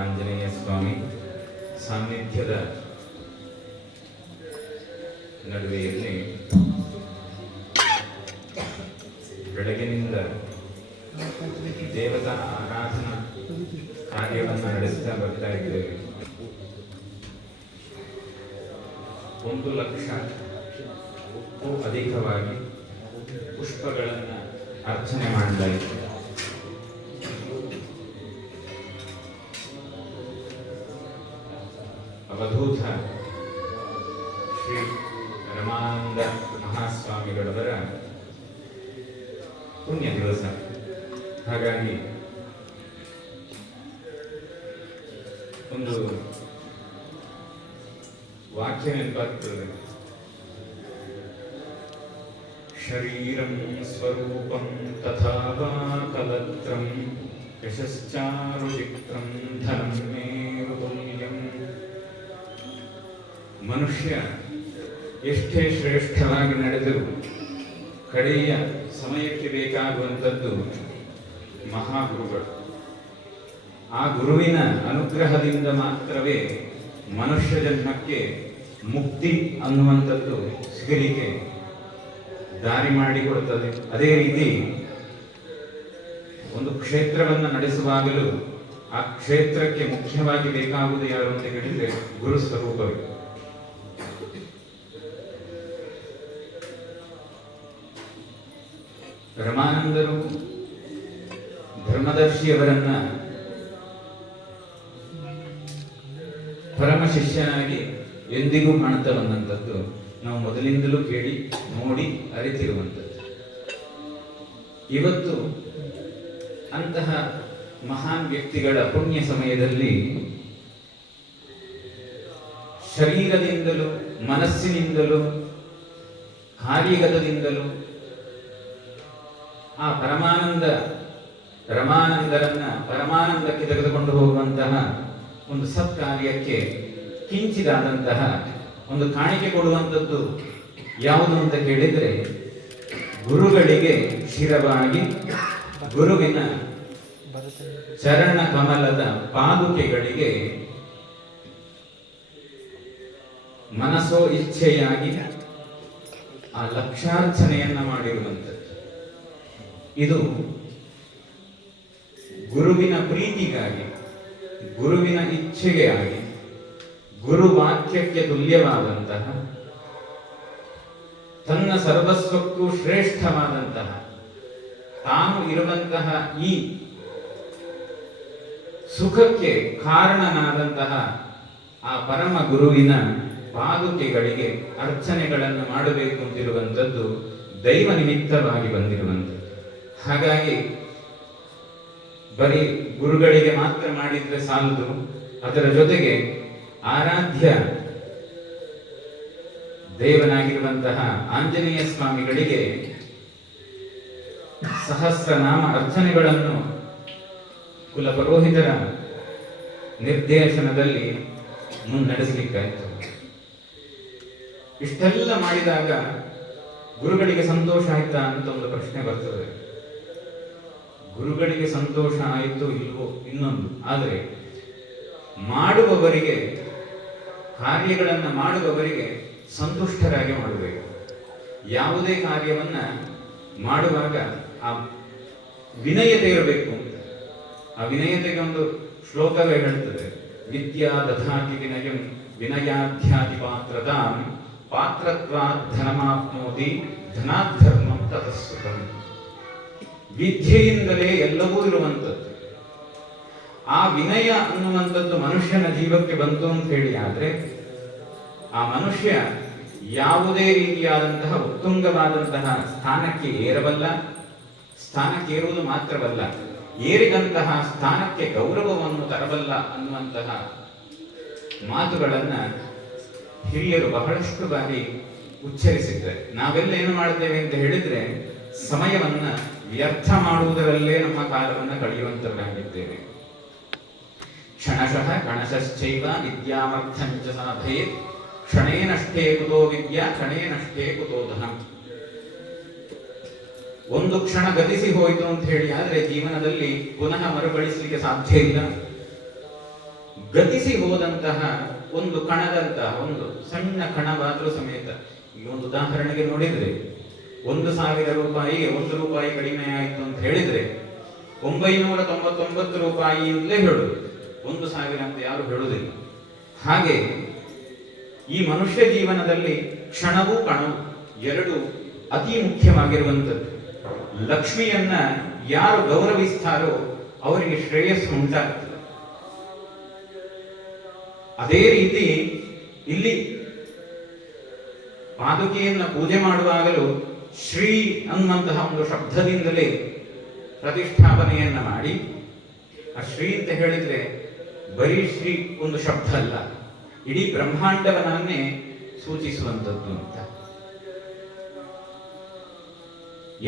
ಆಂಜನೇಯ ಸ್ವಾಮಿ ಸಾನ್ನಿಧ್ಯದ ನಡುವೆಯಲ್ಲಿ ಬೆಳಗಿನಿಂದ ದೇವತಾ ಆರಾಧನಾ ಕಾರ್ಯವನ್ನು ನಡೆಸ್ತಾ ಬರ್ತಾ ಇದ್ದೇವೆ. 1,00,000ಕ್ಕೂ ಅಧಿಕವಾಗಿ ಪುಷ್ಪಗಳನ್ನು ಅರ್ಚನೆ ಮಾಡಲಾಯಿತು. ಅವಧೂತ ಶ್ರೀ ರಮಾನಂದ ಮಹಾಸ್ವಾಮಿಗಳವರ ಪುಣ್ಯ ದಿವಸ. ಹಾಗಾಗಿ ಒಂದು ವಾಕ್ಯ ನೆನಪಾಗ್ತದೆ. ಶರೀರಂ ಸ್ವರೂಪಂ ತಥಾ ವಾ ಕಲತ್ರಂ ಯಶಶ್ಚಾರುಚಿತ್ರಂ ಧನಂ ಮೇರು ತುಲ್ಯಂ. ಮನುಷ್ಯ ಎಷ್ಟೇ ಶ್ರೇಷ್ಠವಾಗಿ ನಡೆದರೂ ಕಡೆಯ ಸಮಯಕ್ಕೆ ಬೇಕಾಗುವಂಥದ್ದು ಮಹಾಗುರುಗಳು. ಆ ಗುರುವಿನ ಅನುಗ್ರಹದಿಂದ ಮಾತ್ರವೇ ಮನುಷ್ಯ ಜನ್ಮಕ್ಕೆ ಮುಕ್ತಿ ಅನ್ನುವಂಥದ್ದು ಸಿಗಲಿಕ್ಕೆ ದಾರಿ ಮಾಡಿಕೊಡುತ್ತದೆ. ಅದೇ ರೀತಿ ಒಂದು ಕ್ಷೇತ್ರವನ್ನು ನಡೆಸುವಾಗಲೂ ಆ ಕ್ಷೇತ್ರಕ್ಕೆ ಮುಖ್ಯವಾಗಿ ಬೇಕಾಗುವುದು ಯಾರು ಅಂತ ಹೇಳಿದ್ರೆ ಗುರು ಸ್ವರೂಪವೇ. ರಮಾನಂದರು ಧರ್ಮದರ್ಶಿಯವರನ್ನ ಪರಮ ಶಿಷ್ಯನಾಗಿ ಎಂದಿಗೂ ಕಾಣ್ತಾ ಬಂದಂಥದ್ದು ನಾವು ಮೊದಲಿಂದಲೂ ಕೇಳಿ ನೋಡಿ ಅರಿತಿರುವಂಥದ್ದು. ಇವತ್ತು ಅಂತಹ ಮಹಾನ್ ವ್ಯಕ್ತಿಗಳ ಪುಣ್ಯ ಸಮಯದಲ್ಲಿ ಶರೀರದಿಂದಲೂ ಮನಸ್ಸಿನಿಂದಲೂ ಕಾರ್ಯಗತದಿಂದಲೂ ಆ ರಮಾನಂದರನ್ನ ಪರಮಾನಂದಕ್ಕೆ ತೆಗೆದುಕೊಂಡು ಹೋಗುವಂತಹ ಒಂದು ಸತ್ಕಾರ್ಯಕ್ಕೆ ಕಿಂಚಿದಾದಂತಹ ಒಂದು ಕಾಣಿಕೆ ಕೊಡುವಂಥದ್ದು ಯಾವುದು ಅಂತ ಕೇಳಿದರೆ ಗುರುಗಳಿಗೆ ಶಿರವಾಗಿ ಗುರುವಿನ ಚರಣ ಕಮಲದ ಪಾದುಕೆಗಳಿಗೆ ಮನಸ್ಸೋ ಇಚ್ಛೆಯಾಗಿ ಆ ಲಕ್ಷಾರ್ಚನೆಯನ್ನ ಮಾಡಿರುವಂಥದ್ದು. ಇದು ಗುರುವಿನ ಪ್ರೀತಿಗಾಗಿ, ಗುರುವಿನ ಇಚ್ಛೆಗೆ ಆಗಿ, ಗುರು ವಾಕ್ಯಕ್ಕೆ ತುಲ್ಯವಾದಂತಹ, ತನ್ನ ಸರ್ವಸ್ವಕ್ಕೂ ಶ್ರೇಷ್ಠವಾದಂತಹ, ತಾನು ಇರುವಂತಹ ಈ ಸುಖಕ್ಕೆ ಕಾರಣನಾದಂತಹ ಆ ಪರಮ ಗುರುವಿನ ಪಾದುಕೆಗಳಿಗೆ ಅರ್ಚನೆಗಳನ್ನು ಮಾಡಬೇಕು ಅಂತಿರುವಂಥದ್ದು ದೈವ ನಿಮಿತ್ತವಾಗಿ ಬಂದಿರುವಂಥದ್ದು. ಹಾಗಾಗಿ ಬರೀ ಗುರುಗಳಿಗೆ ಮಾತ್ರ ಮಾಡಿದ್ರೆ ಸಾಲದು, ಅದರ ಜೊತೆಗೆ ಆರಾಧ್ಯ ದೇವನಾಗಿರುವಂತಹ ಆಂಜನೇಯ ಸ್ವಾಮಿಗಳಿಗೆ ಸಹಸ್ರನಾಮ ಅರ್ಚನೆಗಳನ್ನು ಕುಲಪುರೋಹಿತರ ನಿರ್ದೇಶನದಲ್ಲಿ ಮುನ್ನಡೆಸಲಿಕ್ಕಾಯಿತು. ಇಷ್ಟೆಲ್ಲ ಮಾಡಿದಾಗ ಗುರುಗಳಿಗೆ ಸಂತೋಷ ಆಯ್ತಾ ಅಂತ ಒಂದು ಪ್ರಶ್ನೆ ಬರ್ತದೆ. ಗುರುಗಳಿಗೆ ಸಂತೋಷ ಆಯಿತು ಇಲ್ವೋ ಇನ್ನೊಂದು, ಆದರೆ ಮಾಡುವವರಿಗೆ, ಕಾರ್ಯಗಳನ್ನು ಮಾಡುವವರಿಗೆ ಸಂತುಷ್ಟರಾಗಿ ಮಾಡಬೇಕು. ಯಾವುದೇ ಕಾರ್ಯವನ್ನ ಮಾಡುವಾಗ ಆ ವಿನಯತೆ ಇರಬೇಕು ಅಂತ. ಆ ವಿನಯತೆಗೆ ಒಂದು ಶ್ಲೋಕವೇ ಹೇಳ್ತದೆ, ವಿದ್ಯಾ ದಧಾತಿ ವಿನಯಂ ವಿನಯಾಧ್ಯಾತಿ ಪಾತ್ರತಾಂ ಪಾತ್ರತ್ವಾತ್ ಧನಮಾಪ್ನೋತಿ ಧನಾಧರ್ಮಂ ತತಸ್ಸುತಂ. ವಿದ್ಯೆಯಿಂದಲೇ ಎಲ್ಲವೂ ಇರುವಂಥದ್ದು. ಆ ವಿನಯ ಅನ್ನುವಂಥದ್ದು ಮನುಷ್ಯನ ಜೀವಕ್ಕೆ ಬಂತು ಅಂತ ಹೇಳಿ ಆದ್ರೆ ಆ ಮನುಷ್ಯ ಯಾವುದೇ ರೀತಿಯಾದಂತಹ ಉತ್ತುಂಗವಾದಂತಹ ಸ್ಥಾನಕ್ಕೆ ಏರಬಲ್ಲ. ಸ್ಥಾನಕ್ಕೆ ಏರುವುದು ಮಾತ್ರವಲ್ಲ, ಏರಿದಂತಹ ಸ್ಥಾನಕ್ಕೆ ಗೌರವವನ್ನು ತರಬಲ್ಲ ಅನ್ನುವಂತಹ ಮಾತುಗಳನ್ನ ಹಿರಿಯರು ಬಹಳಷ್ಟು ಬಾರಿ ಉಚ್ಚರಿಸಿದ್ದಾರೆ. ನಾವೆಲ್ಲ ಏನು ಮಾಡ್ತೇವೆ ಅಂತ ಹೇಳಿದ್ರೆ ಸಮಯವನ್ನ ವ್ಯರ್ಥ ಮಾಡುವುದರಲ್ಲೇ ನಮ್ಮ ಕಾಲವನ್ನು ಕಳೆಯುವಂತವರಾಗಿದ್ದೇವೆ. ಕ್ಷಣಶಃ ಕಣಶಶ್ಚೈವ ವಿದ್ಯಾಮರ್ಥಂಚ ಸಾಧಯೇತ್ ಕ್ಷಣೇನಷ್ಟೇ ಕುತೋ ವಿದ್ಯಾ ಕ್ಷಣೇನಷ್ಟೇ ಕುತೋ ಧನಂ. ಒಂದು ಕ್ಷಣ ಗತಿಸಿ ಹೋಯಿತು ಅಂತ ಹೇಳಿ ಆದ್ರೆ ಜೀವನದಲ್ಲಿ ಪುನಃ ಮರುಕಳಿಸಲಿಕ್ಕೆ ಸಾಧ್ಯ ಇಲ್ಲ. ಗತಿಸಿ ಹೋದಂತಹ ಒಂದು ಕಣದಂತಹ ಒಂದು ಸಣ್ಣ ಕಣವಾದರೂ ಸಮೇತ, ಈಗ ಒಂದು ಉದಾಹರಣೆಗೆ ನೋಡಿದ್ರೆ 1,000 ರೂಪಾಯಿಗೆ 1 ರೂಪಾಯಿ ಕಡಿಮೆ ಆಯಿತು ಅಂತ ಹೇಳಿದ್ರೆ 999 ರೂಪಾಯಿಯಿಂದಲೇ ಹೇಳುದು, 1,000 ಅಂತ ಯಾರು ಹೇಳುವುದಿಲ್ಲ. ಹಾಗೆ ಈ ಮನುಷ್ಯ ಜೀವನದಲ್ಲಿ ಕ್ಷಣವೂ ಕಣವು ಎರಡು ಅತಿ ಮುಖ್ಯವಾಗಿರುವಂಥದ್ದು. ಲಕ್ಷ್ಮಿಯನ್ನ ಯಾರು ಗೌರವಿಸ್ತಾರೋ ಅವರಿಗೆ ಶ್ರೇಯಸ್ಸು ಉಂಟಾಗ್ತದೆ. ಅದೇ ರೀತಿ ಇಲ್ಲಿ ಪಾದುಕೆಯನ್ನ ಪೂಜೆ ಮಾಡುವಾಗಲೂ ಶ್ರೀ ಅನ್ನುವಂತಹ ಒಂದು ಶಬ್ದದಿಂದಲೇ ಪ್ರತಿಷ್ಠಾಪನೆಯನ್ನ ಮಾಡಿ, ಆ ಶ್ರೀ ಅಂತ ಹೇಳಿದ್ರೆ ಬರೀ ಶ್ರೀ ಒಂದು ಶಬ್ದ ಅಲ್ಲ, ಇಡೀ ಬ್ರಹ್ಮಾಂಡವನ್ನೇ ಸೂಚಿಸುವಂಥದ್ದು ಅಂತ.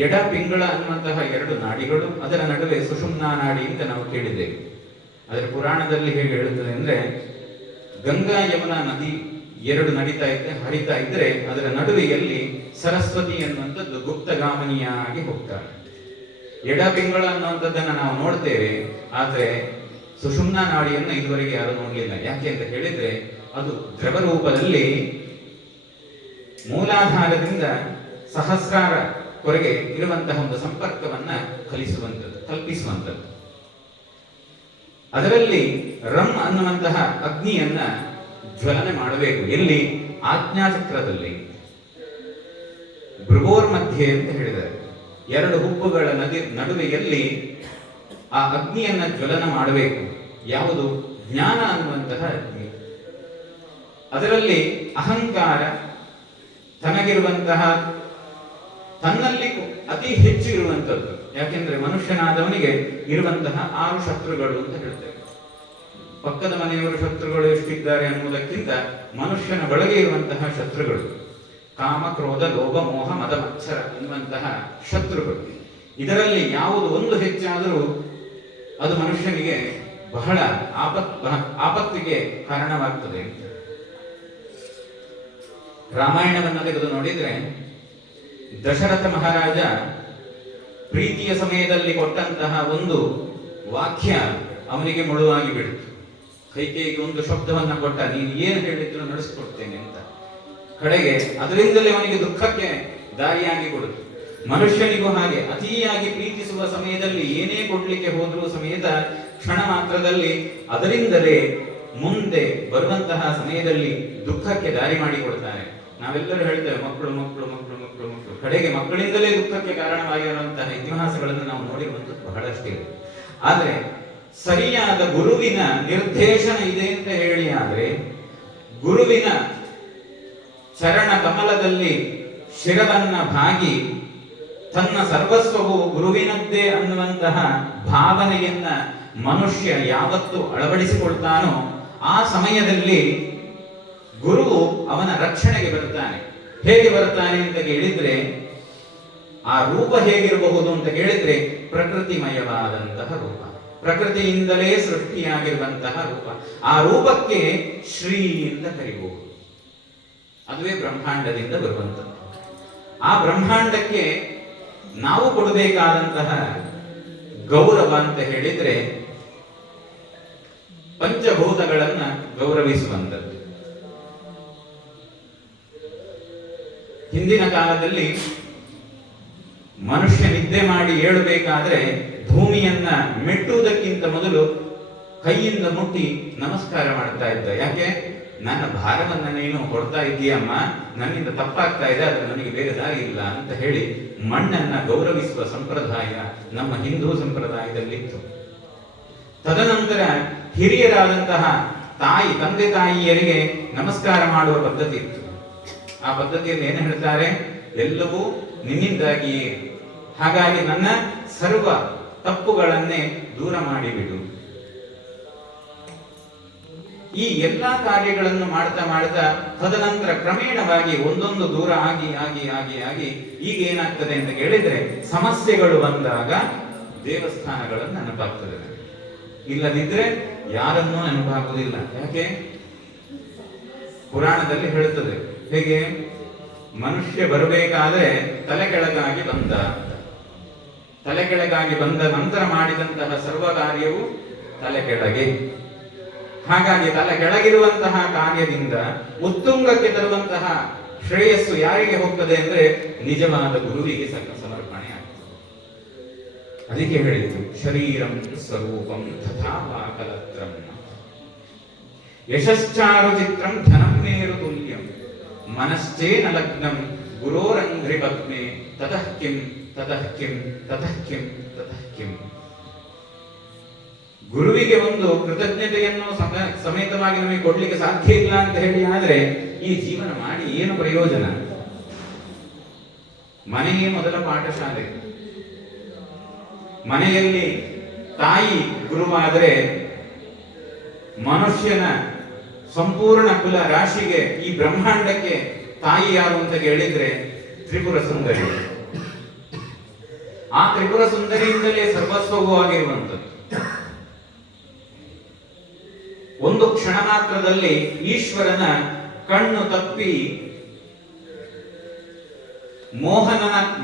ಎಡ ಪಿಂಗಳ ಅನ್ನುವಂತಹ 2 ನಾಡಿಗಳು, ಅದರ ನಡುವೆ ಸುಷುಮ್ನಾ ನಾಡಿ ಅಂತ ನಾವು ಕೇಳಿದ್ದೇವೆ. ಅದರ ಪುರಾಣದಲ್ಲಿ ಹೇಗೆ ಹೇಳುತ್ತದೆ ಅಂದ್ರೆ, ಗಂಗಾ ಯಮುನಾ ನದಿ 2 ಹರಿತಾ ಇದ್ರೆ ಅದರ ನಡುವೆಯಲ್ಲಿ ಸರಸ್ವತಿ ಅನ್ನುವಂಥದ್ದು ಗುಪ್ತಗಾಮನಿಯಾಗಿ ಹೋಗ್ತಾರೆ. ಎಡ ಪಿಂಗಳ ಅನ್ನುವಂಥದ್ದನ್ನ ನಾವು ನೋಡ್ತೇವೆ, ಆದ್ರೆ ಸುಷುಮ್ನಾ ನಾಡಿಯನ್ನು ಇದುವರೆಗೆ ಯಾರು ನೋಡಲಿಲ್ಲ. ಯಾಕೆ ಅಂತ ಹೇಳಿದ್ರೆ ಅದು ದ್ರವ ರೂಪದಲ್ಲಿ ಮೂಲಾಧಾರದಿಂದ ಸಹಸ್ರಾರ ಕೊರೆಗೆ ಇರುವಂತಹ ಒಂದು ಸಂಪರ್ಕವನ್ನ ಕಲ್ಪಿಸುವಂಥದ್ದು. ಅದರಲ್ಲಿ ರಮ್ ಅನ್ನುವಂತಹ ಅಗ್ನಿಯನ್ನ ಜ್ವಲನೆ ಮಾಡಬೇಕು. ಎಲ್ಲಿ? ಆಜ್ಞಾಚಕ್ರದಲ್ಲಿ, ಭೃಗೋರ್ ಮಧ್ಯೆ ಅಂತ ಹೇಳಿದ್ದಾರೆ. 2 ಹುಬ್ಬುಗಳ ನಡುವೆಯಲ್ಲಿ ಆ ಅಗ್ನಿಯನ್ನ ಜ್ವಲನ ಮಾಡಬೇಕು. ಯಾವುದು? ಜ್ಞಾನ ಅನ್ನುವಂತಹ ಅಗ್ನಿ. ಅದರಲ್ಲಿ ಅಹಂಕಾರ, ತನಗಿರುವಂತಹ ತನ್ನಲ್ಲಿ ಅತಿ ಹೆಚ್ಚು ಇರುವಂಥದ್ದು. ಯಾಕೆಂದ್ರೆ ಮನುಷ್ಯನಾದವನಿಗೆ ಇರುವಂತಹ 6 ಶತ್ರುಗಳು ಅಂತ ಹೇಳ್ತೇವೆ. ಪಕ್ಕದ ಮನೆಯವರ ಶತ್ರುಗಳು ಎಷ್ಟಿದ್ದಾರೆ ಅನ್ನುವುದಕ್ಕಿಂತ ಮನುಷ್ಯನ ಒಳಗೆ ಇರುವಂತಹ ಶತ್ರುಗಳು ಕಾಮ, ಕ್ರೋಧ, ಲೋಭ, ಮೋಹ, ಮದ, ಮತ್ಸರ ಎನ್ನುವಂತಹ ಶತ್ರುಗಳು. ಇದರಲ್ಲಿ ಯಾವುದು ಒಂದು ಹೆಚ್ಚಾದರೂ ಅದು ಮನುಷ್ಯನಿಗೆ ಬಹಳ ಆಪತ್ತಿಗೆ ಕಾರಣವಾಗ್ತದೆ. ರಾಮಾಯಣವನ್ನು ತೆಗೆದು ನೋಡಿದ್ರೆ ದಶರಥ ಮಹಾರಾಜ ಪ್ರೀತಿಯ ಸಮಯದಲ್ಲಿ ಕೊಟ್ಟಂತಹ ಒಂದು ವಾಕ್ಯ ಅವನಿಗೆ ಮುಳುವಾಗಿ ಬಿಡ್ತು. ಕೈಕೇಯಿಗೆ ಒಂದು ಶಬ್ದವನ್ನ ಕೊಟ್ಟ, ನೀನು ಏನು ಹೇಳಿದ್ರು ನಡೆಸಿಕೊಡ್ತೇನೆ ಅಂತ. ಕಡೆಗೆ ಅದರಿಂದಲೇ ಅವನಿಗೆ ದುಃಖಕ್ಕೆ ದಾರಿಯಾಗಿ ಕೊಡುತ್ತೆ. ಮನುಷ್ಯನಿಗೂ ಹಾಗೆ ಅತಿಯಾಗಿ ಪ್ರೀತಿಸುವ ಸಮಯದಲ್ಲಿ ಏನೇ ಕೊಡ್ಲಿಕ್ಕೆ ಹೋದ್ರೂ ಸಮೇತ ಕ್ಷಣ ಮಾತ್ರದಲ್ಲಿ ಅದರಿಂದಲೇ ಮುಂದೆ ಬರುವಂತಹ ಸಮಯದಲ್ಲಿ ದುಃಖಕ್ಕೆ ದಾರಿ ಮಾಡಿಕೊಡ್ತಾನೆ. ನಾವೆಲ್ಲರೂ ಹೇಳ್ತೇವೆ ಮಕ್ಕಳು ಮಕ್ಕಳು ಮಕ್ಕಳು ಮಕ್ಕಳು ಮಕ್ಕಳು, ಕಡೆಗೆ ಮಕ್ಕಳಿಂದಲೇ ದುಃಖಕ್ಕೆ ಕಾರಣವಾಗಿರುವಂತಹ ಇತಿಹಾಸಗಳನ್ನು ನಾವು ನೋಡಿರುವಂಥದ್ದು ಬಹಳಷ್ಟಿದೆ. ಆದ್ರೆ ಸರಿಯಾದ ಗುರುವಿನ ನಿರ್ದೇಶನ ಇದೆ ಅಂತ ಹೇಳಿ ಆದ್ರೆ, ಗುರುವಿನ ಚರಣ ಕಮಲದಲ್ಲಿ ಶಿರವನ್ನ ಭಾಗಿ ತನ್ನ ಸರ್ವಸ್ವವು ಗುರುವಿನದ್ದೇ ಅನ್ನುವಂತಹ ಭಾವನೆಯನ್ನ ಮನುಷ್ಯ ಯಾವತ್ತು ಅಳವಡಿಸಿಕೊಳ್ತಾನೋ ಆ ಸಮಯದಲ್ಲಿ ಗುರುವು ಅವನ ರಕ್ಷಣೆಗೆ ಬರ್ತಾನೆ. ಹೇಗೆ ಬರ್ತಾನೆ ಅಂತ ಕೇಳಿದ್ರೆ, ಆ ರೂಪ ಹೇಗಿರಬಹುದು ಅಂತ ಕೇಳಿದ್ರೆ ಪ್ರಕೃತಿಮಯವಾದಂತಹ ರೂಪ, ಪ್ರಕೃತಿಯಿಂದಲೇ ಸೃಷ್ಟಿಯಾಗಿರುವಂತಹ ರೂಪ. ಆ ರೂಪಕ್ಕೆ ಶ್ರೀ ಅಂತ ಕರಿಬಹುದು. ಅದುವೇ ಬ್ರಹ್ಮಾಂಡದಿಂದ ಬರುವಂಥದ್ದು. ಆ ಬ್ರಹ್ಮಾಂಡಕ್ಕೆ ನಾವು ಕೊಡಬೇಕಾದಂತಹ ಗೌರವ ಅಂತ ಹೇಳಿದ್ರೆ ಪಂಚಭೂತಗಳನ್ನ ಗೌರವಿಸುವಂಥದ್ದು. ಹಿಂದಿನ ಕಾಲದಲ್ಲಿ ಮನುಷ್ಯ ನಿದ್ದೆ ಮಾಡಿ ಏಳಬೇಕಾದ್ರೆ ಭೂಮಿಯನ್ನ ಮೆಟ್ಟುವುದಕ್ಕಿಂತ ಮೊದಲು ಕೈಯಿಂದ ಮುಟ್ಟಿ ನಮಸ್ಕಾರ ಮಾಡ್ತಾ ಇದ್ದ. ಯಾಕೆ? ನನ್ನ ಭಾರವನ್ನ ನೀನು ಕೊಡ್ತಾ ಇದ್ದೀಯಮ್ಮ, ನನ್ನಿಂದ ತಪ್ಪಾಗ್ತಾ ಇದೆ, ಅದು ನನಗೆ ಬೇರೆ ದಾರಿ ಇಲ್ಲ ಅಂತ ಹೇಳಿ ಮಣ್ಣನ್ನ ಗೌರವಿಸುವ ಸಂಪ್ರದಾಯ ನಮ್ಮ ಹಿಂದೂ ಸಂಪ್ರದಾಯದಲ್ಲಿತ್ತು. ತದನಂತರ ಹಿರಿಯರಾದಂತಹ ತಂದೆ ತಾಯಿಯರಿಗೆ ನಮಸ್ಕಾರ ಮಾಡುವ ಪದ್ಧತಿ ಇತ್ತು. ಆ ಪದ್ಧತಿಯನ್ನು ಏನು ಹೇಳ್ತಾರೆ? ಎಲ್ಲವೂ ನಿನ್ನಿಂದಾಗಿಯೇ, ಹಾಗಾಗಿ ನನ್ನ ಸರ್ವ ತಪ್ಪುಗಳನ್ನೇ ದೂರ ಮಾಡಿಬಿಡು. ಈ ಎಲ್ಲಾ ಕಾರ್ಯಗಳನ್ನು ಮಾಡ್ತಾ ಮಾಡ್ತಾ ತದನಂತರ ಕ್ರಮೇಣವಾಗಿ ಒಂದೊಂದು ದೂರ ಆಗಿ ಆಗಿ ಆಗಿ ಆಗಿ ಈಗ ಏನಾಗ್ತದೆ ಅಂತ ಕೇಳಿದ್ರೆ, ಸಮಸ್ಯೆಗಳು ಬಂದಾಗ ದೇವಸ್ಥಾನಗಳನ್ನು ನೆನಪಾಗ್ತದೆ. ಇಲ್ಲದಿದ್ರೆ ಯಾರನ್ನೂ ನೆನಪಾಗುವುದಿಲ್ಲ. ಯಾಕೆ? ಪುರಾಣದಲ್ಲಿ ಹೇಳುತ್ತದೆ ಹೇಗೆ? ಮನುಷ್ಯ ಬರಬೇಕಾದ್ರೆ ತಲೆ ಕೆಳಗಾಗಿ ಬಂದ ಅಂತ. ತಲೆ ಕೆಳಗಾಗಿ ಬಂದ ನಂತರ ಮಾಡಿದಂತಹ ಸರ್ವ ಕಾರ್ಯವು ತಲೆ ಕೆಳಗೆ. ಹಾಗಾಗಿ ತಲೆ ಕೆಳಗಿರುವಂತಹ ಕಾರ್ಯದಿಂದ ಉತ್ತುಂಗಕ್ಕೆ ತರುವಂತಹ ಶ್ರೇಯಸ್ಸು ಯಾರಿಗೆ ಹೋಗ್ತದೆ ಅಂದ್ರೆ ನಿಜವಾದ ಗುರುವಿಗೆ ಸಮರ್ಪಣೆ ಆಗ್ತದೆ. ಅದಕ್ಕೆ ಹೇಳಿದ್ದು ಶರೀರಂ ಸ್ವರೂಪಂ ತಥಾ ವಾಕಲತ್ರಂ ಯಶಶ್ಚಾರು ಚಿತ್ರಂ ಧನಂ ಮೇರು ತುಲ್ಯಂ ಮನಶ್ಚೇನ ಲಗ್ನಂ ಗುರೋರಂಘ್ರಿ ಪದ್ಮೆ ತತಃ ಕಿಂ ತತಃ ಕಿಂ ತತಃ ಕಿಂ ತತಃ ಕಿಂ. ಗುರುವಿಗೆ ಒಂದು ಕೃತಜ್ಞತೆಯನ್ನು ಸಮೇತವಾಗಿ ನಮಗೆ ಕೊಡ್ಲಿಕ್ಕೆ ಸಾಧ್ಯ ಇಲ್ಲ ಅಂತ ಹೇಳಿ ಆದ್ರೆ ಈ ಜೀವನ ಮಾಡಿ ಏನು ಪ್ರಯೋಜನ? ಮನೆಯೇ ಮೊದಲ ಪಾಠಶಾಲೆ. ಮನೆಯಲ್ಲಿ ತಾಯಿ ಗುರುವಾದರೆ ಮನುಷ್ಯನ ಸಂಪೂರ್ಣ ಕುಲ ರಾಶಿಗೆ, ಈ ಬ್ರಹ್ಮಾಂಡಕ್ಕೆ ತಾಯಿ ಯಾರು ಅಂತ ಕೇಳಿದ್ರೆ ತ್ರಿಪುರ ಸುಂದರಿ. ಆ ತ್ರಿಪುರ ಸುಂದರಿಯಿಂದಲೇ ಸರ್ವಸ್ವವೂ ಆಗಿರುವಂಥದ್ದು. ಒಂದು ಕ್ಷಣ ಮಾತ್ರದಲ್ಲಿ ಈಶ್ವರನ ಕಣ್ಣು ತಪ್ಪಿ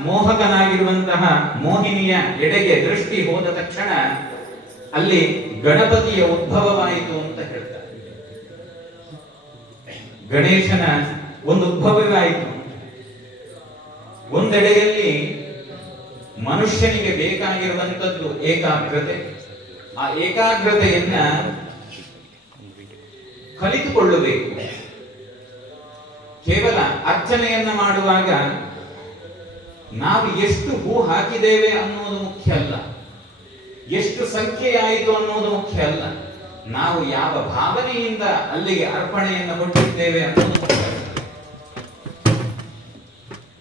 ಮೋಹಕನಾಗಿರುವಂತಹ ಮೋಹಿನಿಯ ಎಡೆಗೆ ದೃಷ್ಟಿ ಹೋದ ತಕ್ಷಣ ಅಲ್ಲಿ ಗಣಪತಿಯ ಉದ್ಭವವಾಯಿತು ಅಂತ ಹೇಳ್ತಾರೆ. ಗಣೇಶನ ಒಂದು ಉದ್ಭವವಾಯಿತು. ಒಂದೆಡೆಯಲ್ಲಿ ಮನುಷ್ಯನಿಗೆ ಬೇಕಾಗಿರುವಂತದ್ದು ಏಕಾಗ್ರತೆ. ಆ ಏಕಾಗ್ರತೆಯನ್ನ ಕಲಿತುಕೊಳ್ಳಬೇಕು. ಕೇವಲ ಅರ್ಚನೆಯನ್ನ ಮಾಡುವಾಗ ನಾವು ಎಷ್ಟು ಹೂ ಹಾಕಿದ್ದೇವೆ ಅನ್ನೋದು ಮುಖ್ಯ ಅಲ್ಲ, ಎಷ್ಟು ಸಂಖ್ಯೆಯಾಯಿತು ಅನ್ನೋದು ಮುಖ್ಯ ಅಲ್ಲ, ನಾವು ಯಾವ ಭಾವನೆಯಿಂದ ಅಲ್ಲಿಗೆ ಅರ್ಪಣೆಯನ್ನು ಕೊಟ್ಟಿದ್ದೇವೆ ಅನ್ನೋದು ಮುಖ್ಯ.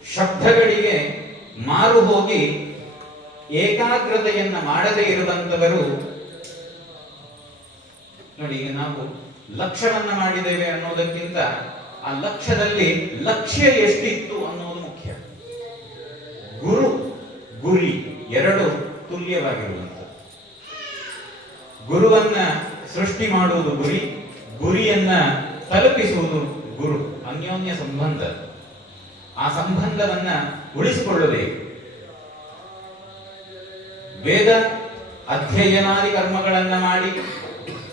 ಶಬ್ದಗಳಿಗೆ ಮಾರು ಹೋಗಿ ಏಕಾಗ್ರತೆಯನ್ನ ಮಾಡದೇ ಇರುವಂತವರು ನೋಡಿ, ಈಗ ನಾವು ಲಕ್ಷ್ಯವನ್ನ ಮಾಡಿದ್ದೇವೆ ಅನ್ನೋದಕ್ಕಿಂತ ಆ ಲಕ್ಷ್ಯದಲ್ಲಿ ಲಕ್ಷ್ಯ ಎಷ್ಟಿತ್ತು ಅನ್ನೋದು ಮುಖ್ಯ. ಗುರು ಗುರಿ ಎರಡು ತುಲ್ಯವಾಗಿರುವಂಥದ್ದು. ಗುರುವನ್ನ ಸೃಷ್ಟಿ ಮಾಡುವುದು ಗುರಿ, ಗುರಿಯನ್ನ ತಲುಪಿಸುವುದು ಗುರು. ಅನ್ಯೋನ್ಯ ಸಂಬಂಧ. ಆ ಸಂಬಂಧವನ್ನ ಉಳಿಸಿಕೊಳ್ಳಬೇಕು. ವೇದ ಅಧ್ಯಯನಾದಿ ಕರ್ಮಗಳನ್ನ ಮಾಡಿ,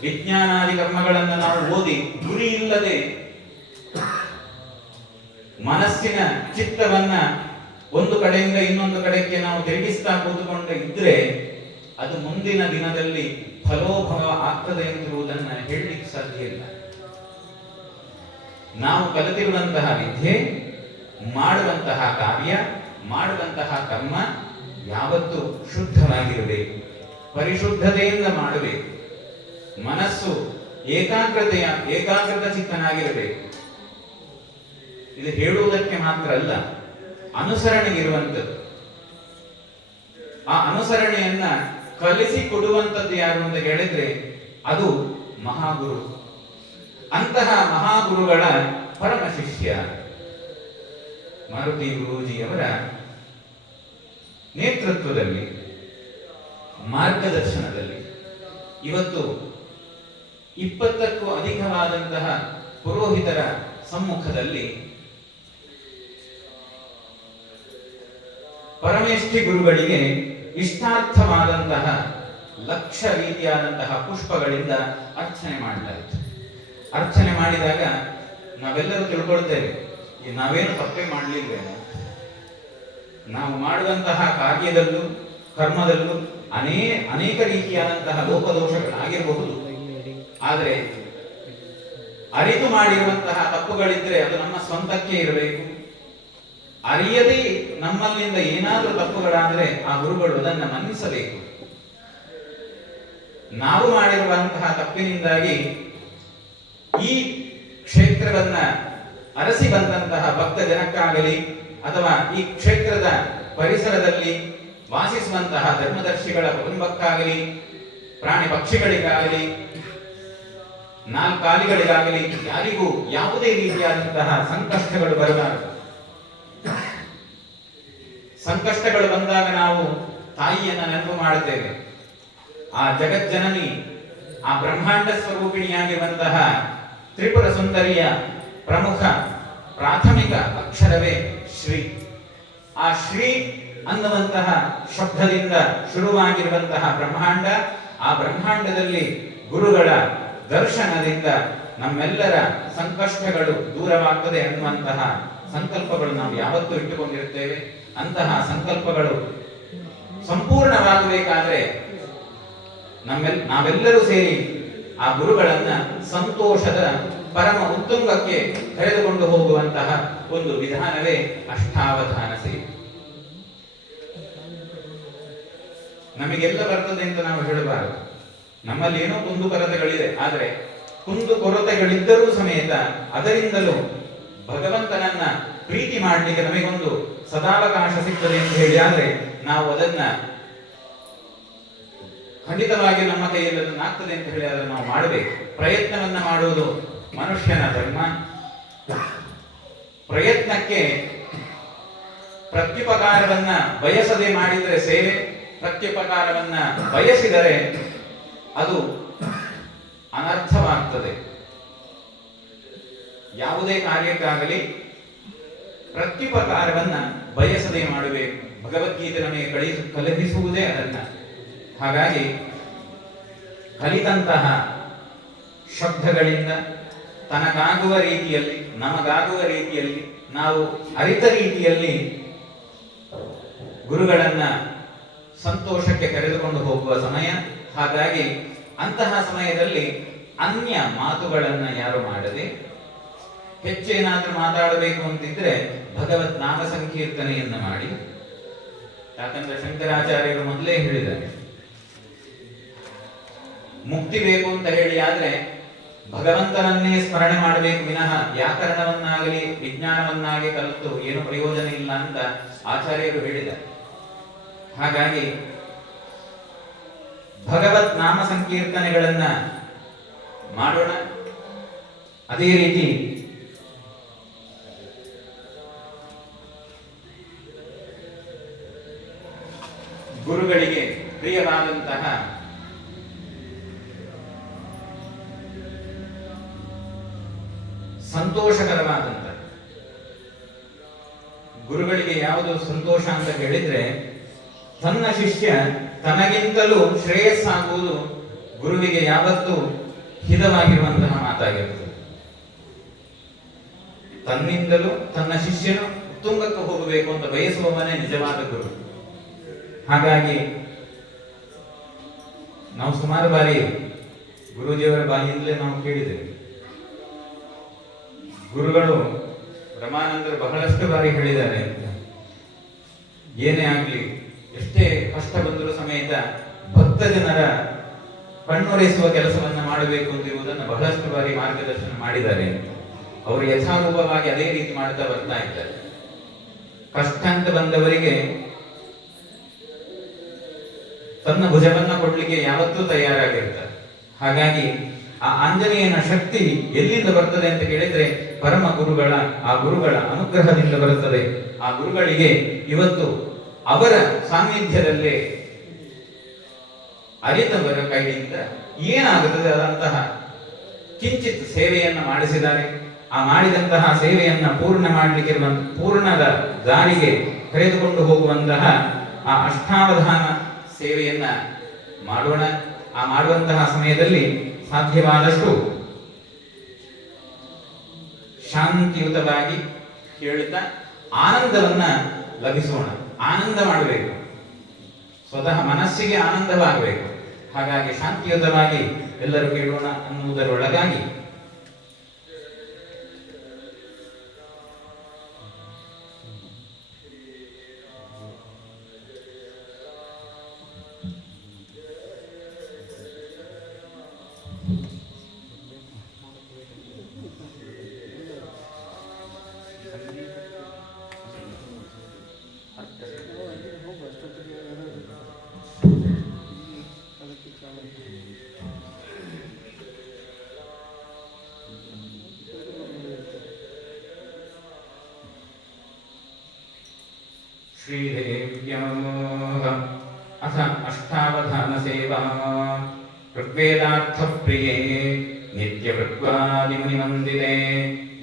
ವಿಜ್ಞಾನಾದಿ ಕರ್ಮಗಳನ್ನ ನಾವು ಓದಿ ಗುರಿ ಇಲ್ಲದೆ ಮನಸ್ಸಿನ ಚಿತ್ತವನ್ನ ಒಂದು ಕಡೆಯಿಂದ ಇನ್ನೊಂದು ಕಡೆಗೆ ನಾವು ತಿರುಗಿಸ್ತಾ ಕೂತುಕೊಂಡು ಇದ್ರೆ ಅದು ಮುಂದಿನ ದಿನದಲ್ಲಿ ಫಲೋಭವ ಆಗ್ತದೆ ಎಂದಿರುವುದನ್ನ ಹೇಳಲಿಕ್ಕೆ ಸಾಧ್ಯ ಇಲ್ಲ. ನಾವು ಕಲಿತಿರುವಂತಹ ವಿದ್ಯೆ, ಮಾಡುವಂತಹ ಕಾರ್ಯ, ಮಾಡುವಂತಹ ಕರ್ಮ ಯಾವತ್ತೂ ಶುದ್ಧವಾಗಿರಬೇಕು, ಪರಿಶುದ್ಧತೆಯಿಂದ ಮಾಡಬೇಕು. ಮನಸ್ಸು ಏಕಾಗ್ರತ ಚಿತ್ತನಾಗಿರಬೇಕು. ಇದು ಹೇಳುವುದಕ್ಕೆ ಮಾತ್ರ ಅಲ್ಲ, ಅನುಸರಣೆಗಿರುವಂಥದ್ದು. ಆ ಅನುಸರಣೆಯನ್ನ ಕಲಿಸಿ ಕೊಡುವಂಥದ್ದು ಯಾರು ಅಂತ ಹೇಳಿದ್ರೆ ಅದು ಮಹಾಗುರು. ಅಂತಹ ಮಹಾಗುರುಗಳ ಪರಮ ಶಿಷ್ಯ ಮಾರುತಿ ಗುರೂಜಿಯವರ ನೇತೃತ್ವದಲ್ಲಿ, ಮಾರ್ಗದರ್ಶನದಲ್ಲಿ ಇವತ್ತು 20ಕ್ಕೂ ಅಧಿಕವಾದಂತಹ ಪುರೋಹಿತರ ಸಮ್ಮುಖದಲ್ಲಿ ಪರಮೇಷ್ಠಿ ಗುರುಗಳಿಗೆ ಇಷ್ಟಾರ್ಥವಾದಂತಹ ಲಕ್ಷ ರೀತಿಯಾದಂತಹ ಪುಷ್ಪಗಳಿಂದ ಅರ್ಚನೆ ಮಾಡಲಾಯಿತು. ಅರ್ಚನೆ ಮಾಡಿದಾಗ ನಾವೆಲ್ಲರೂ ತಿಳ್ಕೊಳ್ತೇವೆ, ನಾವೇನು ತಪ್ಪೇ ಮಾಡಲಿಲ್ವೇನೋ, ನಾವು ಮಾಡುವಂತಹ ಕಾರ್ಯದಲ್ಲೂ ಕರ್ಮದಲ್ಲೂ ಅನೇಕ ರೀತಿಯಾದಂತಹ ಲೋಪದೋಷಗಳಾಗಿರಬಹುದು. ಆದರೆ ಅರಿತು ಮಾಡಿರುವಂತಹ ತಪ್ಪುಗಳಿದ್ರೆ ಅದು ನಮ್ಮ ಸ್ವಂತಕ್ಕೆ ಇರಬೇಕು. ಅರಿಯದೇ ನಮ್ಮಲ್ಲಿಂದ ಏನಾದರೂ ತಪ್ಪುಗಳಾದ್ರೆ ಆ ಗುರುಗಳು ಅದನ್ನು ಮನ್ನಿಸಬೇಕು. ನಾವು ಮಾಡಿರುವಂತಹ ತಪ್ಪಿನಿಂದಾಗಿ ಈ ಕ್ಷೇತ್ರವನ್ನ ಅರಸಿ ಬಂದಂತಹ ಭಕ್ತ ಜನಕ್ಕಾಗಲಿ ಅಥವಾ ಈ ಕ್ಷೇತ್ರದ ಪರಿಸರದಲ್ಲಿ ವಾಸಿಸುವಂತಹ ಧರ್ಮದರ್ಶಿಗಳ ಕುಟುಂಬಕ್ಕಾಗಲಿ, ಪ್ರಾಣಿ ಪಕ್ಷಿಗಳಿಗಾಗಲಿ, ನಾಲ್ಕಾಲಿಗಳಿಗಾಗಲಿ ಯಾರಿಗೂ ಯಾವುದೇ ರೀತಿಯಾದಂತಹ ಸಂಕಷ್ಟಗಳು ಬರಬಾರದು. ಸಂಕಷ್ಟಗಳು ಬಂದಾಗ ನಾವು ತಾಯಿಯನ್ನ ನೆನಪು ಮಾಡುತ್ತೇವೆ. ಆ ಜಗಜ್ಜನನಿ, ಆ ಬ್ರಹ್ಮಾಂಡ ಸ್ವರೂಪಿಣಿಯಾಗಿರುವಂತಹ ತ್ರಿಪುರ ಸುಂದರಿಯ ಪ್ರಮುಖ ಪ್ರಾಥಮಿಕ ಅಕ್ಷರವೇ ಶ್ರೀ. ಆ ಶ್ರೀ ಅನ್ನುವಂತಹ ಶಬ್ದದಿಂದ ಶುರುವಾಗಿರುವಂತಹ ಬ್ರಹ್ಮಾಂಡ, ಆ ಬ್ರಹ್ಮಾಂಡದಲ್ಲಿ ಗುರುಗಳ ದರ್ಶನದಿಂದ ನಮ್ಮೆಲ್ಲರ ಸಂಕಷ್ಟಗಳು ದೂರವಾಗ್ತದೆ ಅನ್ನುವಂತಹ ಸಂಕಲ್ಪಗಳು ನಾವು ಯಾವತ್ತೂ ಇಟ್ಟುಕೊಂಡಿರುತ್ತೇವೆ. ಅಂತಹ ಸಂಕಲ್ಪಗಳು ಸಂಪೂರ್ಣವಾಗಬೇಕಾದ್ರೆ ನಾವೆಲ್ಲರೂ ಸೇರಿ ಆ ಗುರುಗಳನ್ನ ಸಂತೋಷದ ಪರಮ ಉತ್ತುಂಗಕ್ಕೆ ಕರೆದುಕೊಂಡು ಹೋಗುವಂತಹ ಒಂದು ವಿಧಾನವೇ ಅಷ್ಟಾವಧಾನ ಸೇವೆ. ನಮಗೆಲ್ಲ ಬರ್ತದೆ ಅಂತ ನಾವು ಹೇಳಬಾರದು. ನಮ್ಮಲ್ಲಿ ಏನೋ ಕುಂದುಕೊರತೆಗಳಿದೆ, ಆದರೆ ಕುಂದುಕೊರತೆಗಳಿದ್ದರೂ ಸಮೇತ ಅದರಿಂದಲೂ ಭಗವಂತನನ್ನ ಪ್ರೀತಿ ಮಾಡಲಿಕ್ಕೆ ನಮಗೊಂದು ಸದಾವಕಾಶ ಸಿಗ್ತದೆ ಅಂತ ಹೇಳಿ ಆದ್ರೆ ನಾವು ಅದನ್ನ ಖಂಡಿತವಾಗಿ ನಮ್ಮ ಕೈಯಲ್ಲಿ ಅದನ್ನಾಗ್ತದೆ ಅಂತ ಹೇಳಿ ಅದನ್ನು ನಾವು ಮಾಡಬೇಕು. ಪ್ರಯತ್ನವನ್ನ ಮಾಡುವುದು ಮನುಷ್ಯನ ಧರ್ಮ. ಪ್ರಯತ್ನಕ್ಕೆ ಪ್ರತ್ಯುಪಕಾರವನ್ನ ಬಯಸದೆ ಮಾಡಿದರೆ ಸೇವೆ, ಪ್ರತ್ಯುಪಕಾರವನ್ನ ಬಯಸಿದರೆ ಅದು ಅನರ್ಥವಾಗ್ತದೆ. ಯಾವುದೇ ಕಾರ್ಯಕ್ಕಾಗಲಿ ಪ್ರತ್ಯುಪಕಾರವನ್ನ ಬಯಸದೆ ಮಾಡಬೇಕು. ಭಗವದ್ಗೀತೆ ನಮಗೆ ಕಲಿಸುವುದೇ ಅದನ್ನ. ಹಾಗಾಗಿ ಕಲಿತಂತಹ ಶಬ್ದಗಳಿಂದ ತನಗಾಗುವ ರೀತಿಯಲ್ಲಿ, ನಮಗಾಗುವ ರೀತಿಯಲ್ಲಿ, ನಾವು ಅರಿತ ರೀತಿಯಲ್ಲಿ ಗುರುಗಳನ್ನ ಸಂತೋಷಕ್ಕೆ ಕರೆದುಕೊಂಡು ಹೋಗುವ ಸಮಯ. ಹಾಗಾಗಿ ಅಂತಹ ಸಮಯದಲ್ಲಿ ಅನ್ಯ ಮಾತುಗಳನ್ನ ಯಾರು ಮಾಡದೆ, ಹೆಚ್ಚೇನಾದ್ರೂ ಮಾತಾಡಬೇಕು ಅಂತಿದ್ರೆ ಭಗವತ್ ನಾಮ ಸಂಕೀರ್ತನೆಯನ್ನ ಮಾಡಿ. ಯಾಕಂದ್ರೆ ಶಂಕರಾಚಾರ್ಯರು ಮೊದಲೇ ಹೇಳಿದ್ದಾರೆ, ಮುಕ್ತಿ ಬೇಕು ಅಂತ ಹೇಳಿ ಆದ್ರೆ ಭಗವಂತನನ್ನೇ ಸ್ಮರಣೆ ಮಾಡಬೇಕು ವಿನಃ ವ್ಯಾಕರಣವನ್ನಾಗಲಿ ವಿಜ್ಞಾನವನ್ನಾಗಿ ಕಲಿತು ಏನು ಪ್ರಯೋಜನ ಇಲ್ಲ ಅಂತ ಆಚಾರ್ಯರು ಹೇಳಿದ್ದಾರೆ. ಹಾಗಾಗಿ ಭಗವತ್ ನಾಮ ಸಂಕೀರ್ತನೆಗಳನ್ನ ಮಾಡೋಣ. ಅದೇ ರೀತಿ ಗುರುಗಳಿಗೆ ಪ್ರಿಯವಾದಂತಹ ಸಂತೋಷಕರವಾದಂತಹ, ಗುರುಗಳಿಗೆ ಯಾವುದು ಸಂತೋಷ ಅಂತ ಹೇಳಿದ್ರೆ ತನ್ನ ಶಿಷ್ಯ ತನಗಿಂತಲೂ ಶ್ರೇಯಸ್ಸಾಗುವುದು ಗುರುವಿಗೆ ಯಾವತ್ತೂ ಹಿತವಾಗಿರುವಂತಹ ಮಾತಾಗಿರುತ್ತದೆ. ತನ್ನಿಂದಲೂ ತನ್ನ ಶಿಷ್ಯನು ಉತ್ತುಂಗಕ್ಕೆ ಹೋಗಬೇಕು ಅಂತ ಬಯಸುವವನೇ ನಿಜವಾದ ಗುರು. ಹಾಗಾಗಿ ನಾವು ಸುಮಾರು ಬಾರಿ ಗುರುಜಿಯವರ ಬಾಯಿಯಿಂದಲೇ ನಾವು ಕೇಳಿದ್ದೇವೆ. ಗುರುಗಳು ಬ್ರಹ್ಮಾನಂದರು ಬಹಳಷ್ಟು ಬಾರಿ ಹೇಳಿದ್ದಾರೆ, ಏನೇ ಆಗ್ಲಿ ಎಷ್ಟೇ ಕಷ್ಟ ಬಂದರೂ ಸಮೇತ ಭಕ್ತ ಜನರ ಕಣ್ಣೊರೆಸುವ ಕೆಲಸವನ್ನ ಮಾಡಬೇಕು ಅಂತಿರುವುದನ್ನು ಬಹಳಷ್ಟು ಬಾರಿ ಮಾರ್ಗದರ್ಶನ ಮಾಡಿದ್ದಾರೆ. ಅವರು ಯಥಾರೂಪವಾಗಿ ಅದೇ ರೀತಿ ಮಾಡ್ತಾ ಬರ್ತಾ ಇದ್ದಾರೆ. ಕಷ್ಟ ಅಂತ ಬಂದವರಿಗೆ ತನ್ನ ಭುಜವನ್ನ ಕೊಡ್ಲಿಕ್ಕೆ ಯಾವತ್ತೂ ತಯಾರಾಗಿರ್ತಾರೆ. ಹಾಗಾಗಿ ಆ ಆಂಜನೇಯನ ಶಕ್ತಿ ಎಲ್ಲಿಂದ ಬರ್ತದೆ ಅಂತ ಕೇಳಿದ್ರೆ ಪರಮ ಗುರುಗಳ, ಆ ಗುರುಗಳ ಅನುಗ್ರಹದಿಂದ ಬರುತ್ತದೆ. ಆ ಗುರುಗಳಿಗೆ ಇವತ್ತು ಅವರ ಸಾನ್ನಿಧ್ಯದಲ್ಲೇ ಅರಿತವರ ಕೈಯಿಂದ ಏನಾಗುತ್ತದೆ ಅದಂತಹ ಕಿಂಚಿತ್ ಸೇವೆಯನ್ನ ಮಾಡಿಸಿದ್ದಾರೆ. ಆ ಮಾಡಿದಂತಹ ಸೇವೆಯನ್ನ ಪೂರ್ಣ ಮಾಡಲಿಕ್ಕೆ ಪೂರ್ಣದ ದಾರಿಗೆ ಕರೆದುಕೊಂಡು ಹೋಗುವಂತಹ ಆ ಅಷ್ಟಾವಧಾನ ಸೇವೆಯನ್ನ ಮಾಡೋಣ. ಆ ಮಾಡುವಂತಹ ಸಮಯದಲ್ಲಿ ಸಾಧ್ಯವಾದಷ್ಟು ಶಾಂತಿಯುತವಾಗಿ ಕೇಳುತ್ತಾ ಆನಂದವನ್ನ ಲಭಿಸೋಣ. ಆನಂದ ಮಾಡಬೇಕು, ಸ್ವತಃ ಮನಸ್ಸಿಗೆ ಆನಂದವಾಗಬೇಕು. ಹಾಗಾಗಿ ಶಾಂತಿಯುತವಾಗಿ ಎಲ್ಲರೂ ಕೇಳೋಣ ಅನ್ನುವುದರೊಳಗಾಗಿ श्रीदेव्याः अथ अष्टावधान सेवा ऋग्वेदार्थ प्रिये नित्यवृत्वादिमुनिवन्दिते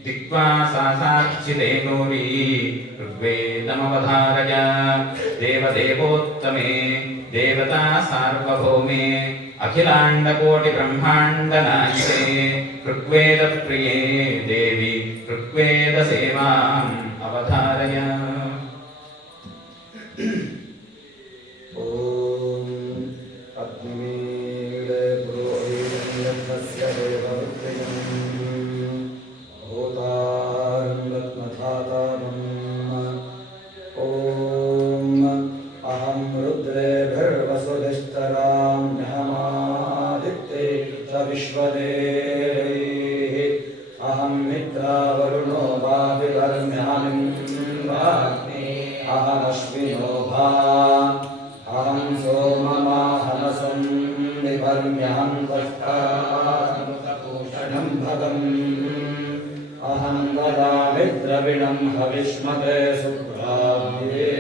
दिक्वा साक्षिते गौरी ऋग्वेदमवधारय देवदेवोत्तमे देवता सार्वभौमे अखिलाण्डकोटि ब्रह्माण्ड नायिके ऋग्वेद प्रिये देवी ऋग्वेद सेवाम् अवधारय। अहं मित्रा वरुणो वाग्मिर्म्यामिन्द्राग्ने अहमश्विनो भा अहं सोममाहनसं विभर्म्यहं त्वष्टापूषणं भगम् अहं ददामि द्रविणं हविष्मते सुप्राव्ये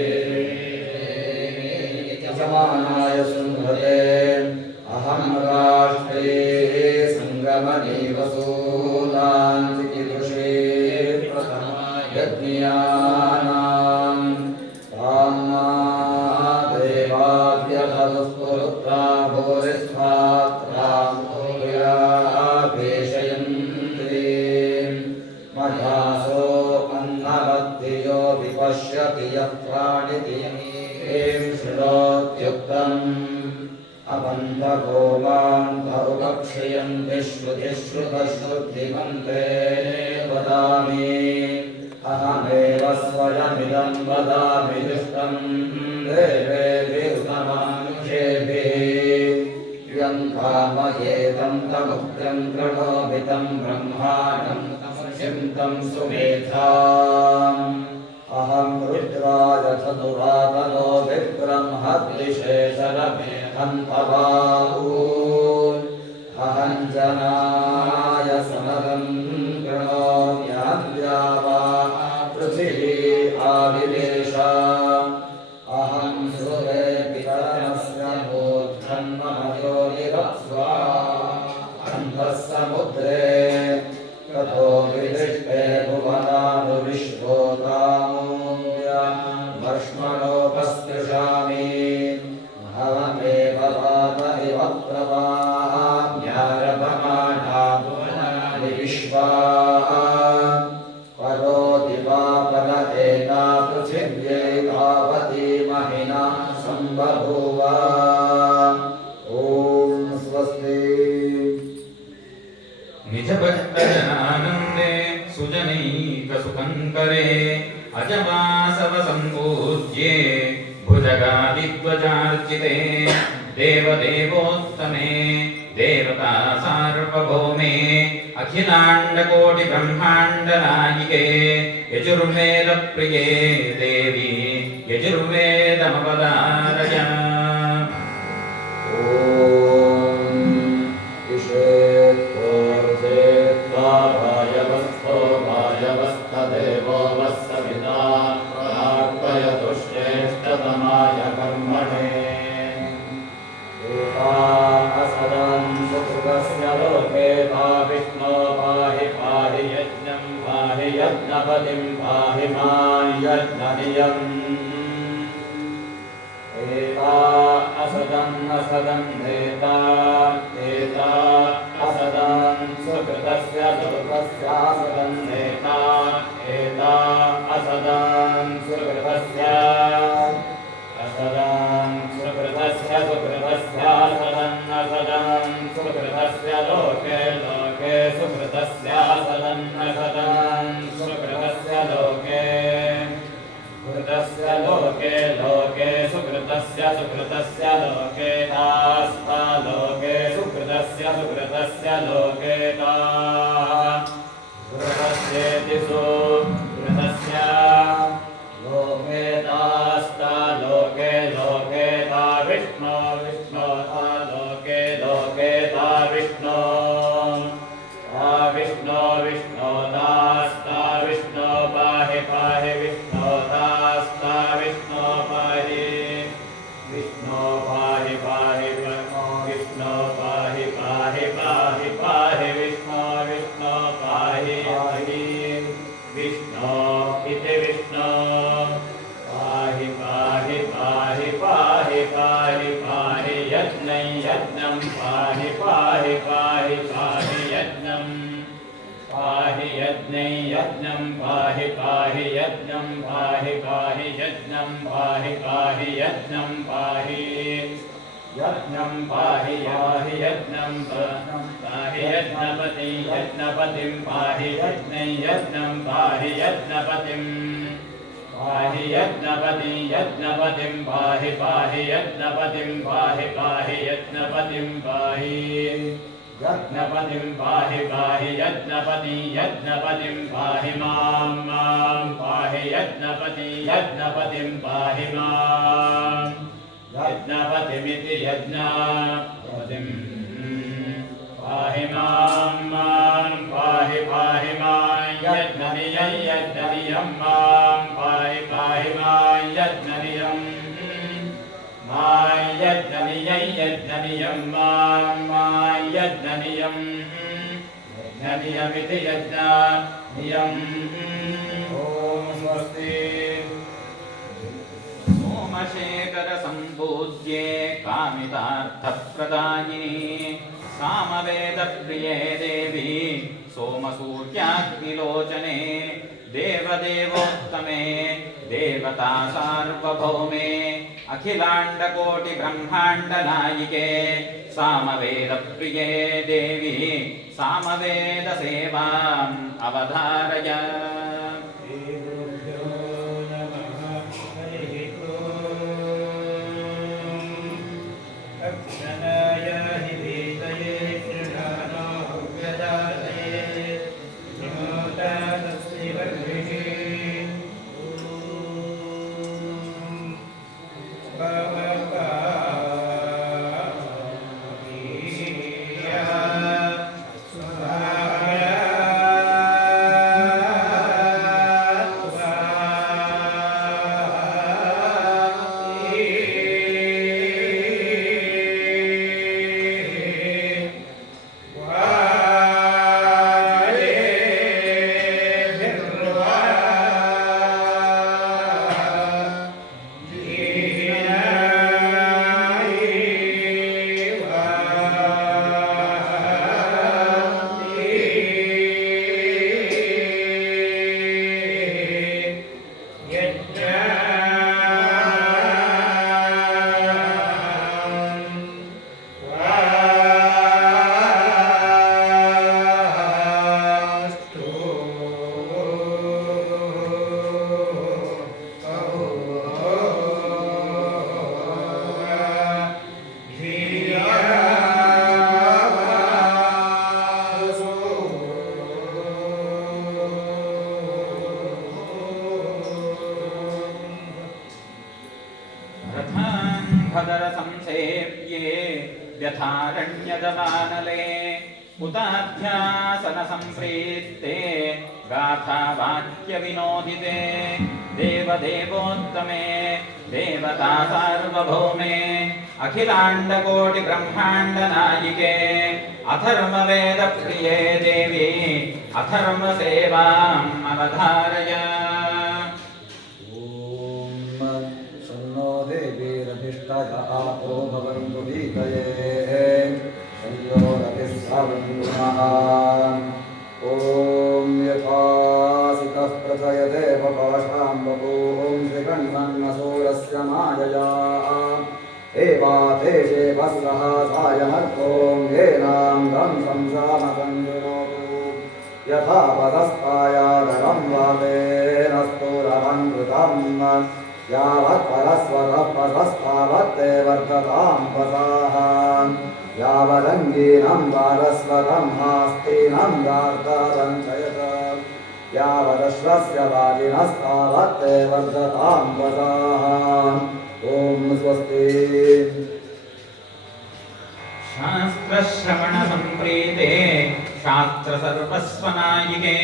यजमानाय सुन्धते अहं राष्ट्रे संगमने वसूनाञ्चिकीदृशे यज्ञानां ताम्ना देवाद्यधनुस्पुरुत्रा भूरिस्वात्रां भूयापेशयन्ते मयासो अन्नवद्धियो विपश्यति यत्राणिति एं शृणोत्युक्तम् अबन्धगोमान्तरुपक्षयन्ति श्रुतिश्रुतश्रुतिमन्ते वदामि अहमेव स्वयमिदं वदामि दुष्टं देवेभिरुतमानुषेभिः यं कामयेतं तमुक्तं कृणोमि तं ब्रह्माणं तमुष्यन्तं सुमेधाम् अहं रुद्राय चतुरातनो विब्रह्मद्विशेषरमेहं तवाहून् अहं जनाय समरं कृणोम्यहं वा पृथिवी आदिदेशा अहं सुरे पितरस्य मूर्धन्मयो निरप्स्वा अन्तः समुद्रे ततो विदृष्टे भुवनानुविश्वोतामूल्य वर्ष्मणोपस्पृशामि अहमेव पात इव प्रवाहाम्यारभमाणा भुवनानि विश्वा करोति वा पर एता पृथिव्यै तावती महिना सम्बभूव। ॐ स्वस्ति। निजभक्तजनानन्दे सुजनैकसुखङ्करे अजमासव सम्पूज्ये भुजगादिध्वजार्चिते देवदेवोत्तमे देवता सार्वभौमे अखिलाण्डकोटि ब्रह्माण्ड नायिके यजुर्वेदप्रिये देवी यजुर्वेदमवदारय। देवो वत्सविता प्रार्थयतु श्रेष्ठतमाय कर्मणे असदं सुकृतस्य लोके वा विष्णो पाहि पाहि यज्ञं पाहि यज्ञपतिं पाहि मां यज्ञनियम् एता असदं नेता एता असदं सुकृतस्य सुकृतस्यासदं नेता एता असदं सुकृतस्य असदं सुकृतस्य सुकृतस्यासदं असदं सुकृतस्य लोके लोके सुकृतस्यासदं असदं सुकृतस्य लोके कृतस्य लोके लोके सुकृतस्य सुकृतस्य लोके तास्ता लोके सुकृतस्य सुकृतस्य लोके ता कृतस्येति सुकृतस्य लोके तास्ता लोके लोके ता विष्णो विष्णो ता लोके लोके ता विष्णो विष्णो विष्णो तास्ता विष्णो पाहि पाहि विष्णो तास्ता विष्णो पाहि विष्णो पाहि पाहि विष्णो पाहि पाहि पाहि पाहि विष्णो विष्णो पाहि पाहि विष्णो इति विष्णो पाहि पाहि पाहि पाहि पाहि पाहि यज्ञं यज्ञं पाहि पाहि यज्ञं यज्ञं पाहि पाहि यज्ञं पाहि पाहि यज्ञं पाहि पाहि यज्ञं पाहि यज्ञं पाहि पाहि यज्ञं पाहि यज्ञपतिं यज्ञपतिं पाहि यज्ञं यज्ञं पाहि यज्ञपतिं पाहि यज्ञपतिं यज्ञपतिं पाहि पाहि यज्ञपतिं पाहि पाहि यज्ञपतिं पाहि यज्ञपतिं पाहि पाहि यज्ञपतिं यज्ञपतिं पाहि मां मां पाहि यज्ञपतिं यज्ञपतिं पाहि मां यज्ञपतिमिति यज्ञपतिं पाहि मां मां पाहि पाहि मां यज्ञनियं यज्ञनियं मां पाहि पाहि मां यज्ञनियं मां यज्ञनियं यज्ञनियं मां यज्ञनियं यज्ञनियमिति यज्ञनियं ॐ स्वस्ति सोमशेखर सम्पूज्ये कामितार्थप्रदायिनी सामवेदप्रिये देवी सोमसूर्याग्निलोचने देवदेवोत्तमे देवता सार्वभौमे अखिलाण्डकोटिब्रह्माण्डनायिके सामवेदप्रिये देवी सामवेदसेवाम् अवधारय। भदर संसेव्ये व्यथारण्यदवानले उताध्यासन संप्रीत्ते गाथा वाक्य विनोदिते देवदेवोत्तमे देवता सार्वभौमे अखिलाण्डकोटि ब्रह्माण्ड नायिके अथर्ववेद प्रिये देवी अथर्व सेवाम् अवधारय। आपो भवन्तु भीतये संयोरतिस्सवन्नः ॐ यथासितः प्रथयते पपाशां बभूं श्रीकण्वन्नसूरस्य मायया एवातेषे वस्रः सायमर्कों येनां गं संसामकञ्जुनोतु यथा पदस्तायाधरं वातेनस्तुरवन्कृतम् यावत् परस्वतः पदस्तावत्ते वर्धतां पसाः यावदङ्गीनं वारस्वतं हास्तीनं दार्तारञ्चयत यावदश्वस्य वाजिनस्तावत्ते वर्धतां पसाः ॐ स्वस्ति। शास्त्रश्रवण संप्रीते शास्त्रसर्वस्वनायिके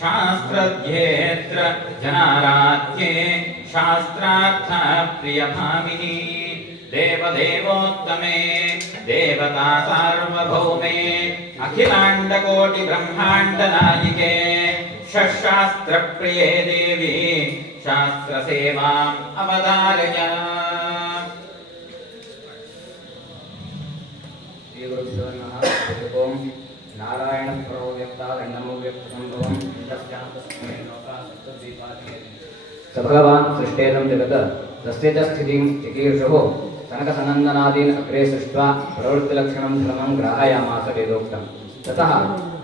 शास्त्रध्येत्र जनाराध्ये शास्त्रार्थ प्रियभामिनी देवदेवोत्तमे देवता सार्वभौमे अखिलाण्डकोटि ब्रह्माण्ड नायिके षट्शास्त्र प्रिये देवी शास्त्र सेवाम् अवधारय। श्री गुरुभ्यो नमः। ओम नारायणं प्रणम्य स भगवान् सृष्टेदं जगत् तस्य च स्थितिं चिकीर्षुः सनकसनन्दनादीन् अग्रे सृष्ट्वा प्रवृत्तिलक्षणं धर्मं ग्राहयामास वेदोक्तं ततः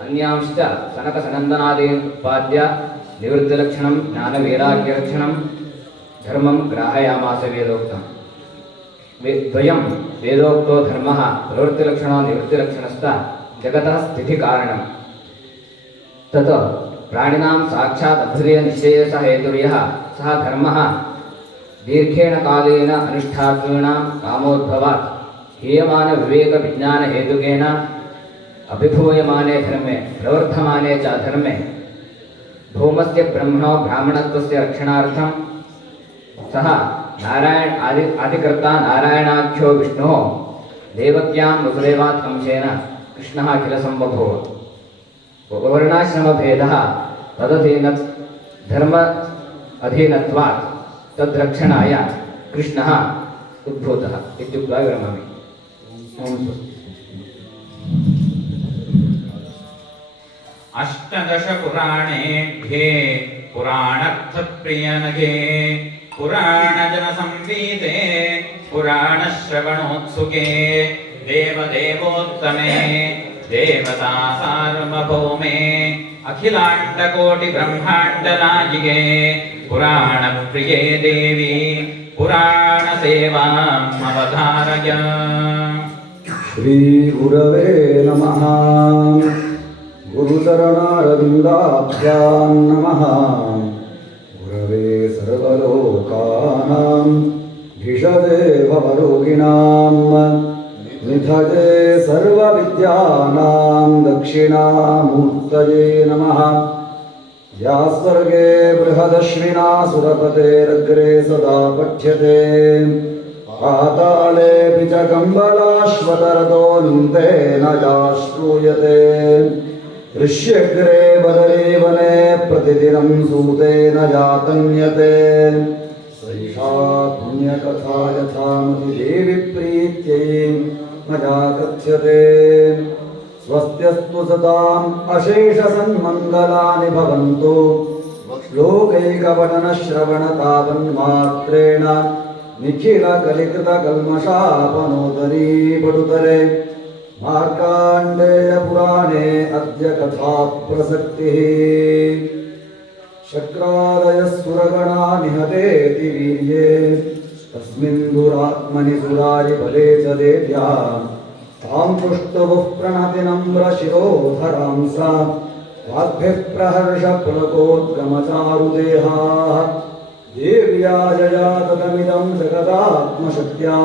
अन्यांश्च सनकसनन्दनादीन् उत्पाद्य निवृत्तिलक्षणं ज्ञानवैराग्यलक्षणं धर्मं ग्राहयामास वेदोक्तम् द्वयं वेदोक्तो धर्मः प्रवृत्तिलक्षणो निवृत्तिलक्षणश्च जगतः स्थितिकारणं तत् प्राणिनां साक्षात् अभ्युदयनिश्चयेस हेतुर्यः सः धर्मः दीर्घेण कालेन अनुष्ठातॄणां कामोद्भवात् हीयमानविवेकविज्ञानहेतुकेन अभिभूयमाने धर्मे प्रवर्धमाने च धर्मे भौमस्य ब्रह्मणो ब्राह्मणत्वस्य रक्षणार्थं सः आदिकर्ता नारायणाख्यो विष्णुः देवक्यां वसुदेवात् अंशेन कृष्णः अखिलसम्बभूव वर्णाश्रमभेदः धर्म अधीनत्वात् तद्रक्षणाय कृष्णः उद्भूतः इत्युक्त्वा विरमामि। ओम अष्टादश पुराणेभ्ये पुराणर्थप्रियनगे पुराणजनसंवीते पुराणश्रवणोत्सुके देवदेवोत्तमे देवता सार्वभौमे अखिलाण्डकोटिब्रह्माण्डनायिके पुराणप्रिये देवी पुराणसेवाम् अवधारय। श्रीगुरवे नमः। गुरुचरणारविन्दाभ्यां नमः। गुरवे सर्वलोकानां भिषजे भवरोगिणां निधये सर्वविद्यानां दक्षिणामूर्तये नमः। या स्वर्गे बृहदश्विना सुरपतेरग्रे सदा पठ्यते पातालेऽपि च कम्बलाश्वतरतोऽन्ते न या श्रूयते ऋष्यग्रे बदरे वने प्रतिदिनं सूते न जातन्यते सैषा पुण्यकथा यथामतिदेवि प्रीत्यै मया कथ्यते। स्वस्त्यस्तु सताम् अशेषसन्मङ्गलानि भवन्तु श्लोकैकपठनश्रवणतावन्मात्रेण निखिलकलिकृतकल्मषापनोदरी पटुतरे मार्काण्डेयपुराणे अद्य कथा प्रसक्तिः। शक्रादयः निहतेति वीर्ये तस्मिन् दुरात्मनि सुरारिबले च देव्या तां पुष्टुवुः प्रणति नम्रशिरोधरां सा वाग्भिः प्रहर्षपुलकोद्गमचारुदेहाः देव्या जयाततमिदं जगदात्मशक्त्या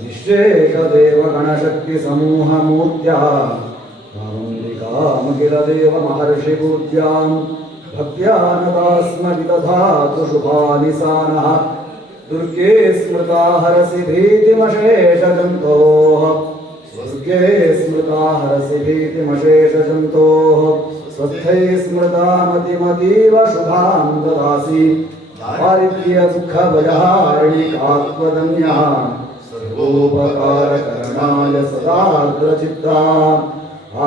निःशेषदेवगणशक्तिसमूहमूर्त्या कामं भक्त्या नता स्म विदधातु शुभानि सा नः। दुर्गे स्मृता हरसि भीतिमशेषजन्तोः स्वर्गे स्मृता हरसि भीतिमशेषजन्तोः स्वस्थै स्मृता मतिमतीव शुभां ददासि दारिद्र्यदुःखभयहारिणिकात्वदन्यः सर्वोपकारकरणाय सदाग्रचित्ता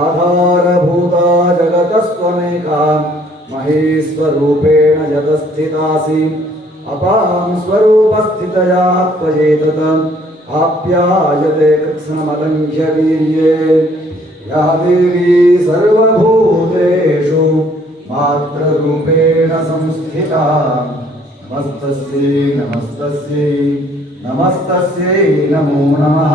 आधारभूता जगतस्त्वमेका महेश्वरूपेण यतस्थितासि अपां स्वरूपस्थितया त्वयेतत् आप्यायते कृत्स्नमलङ्घ्य वीर्ये या देवी सर्वभूतेषु मातृरूपेण संस्थिता नमस्तस्यै नमस्तस्यै नमस्तस्यै नमो नमः।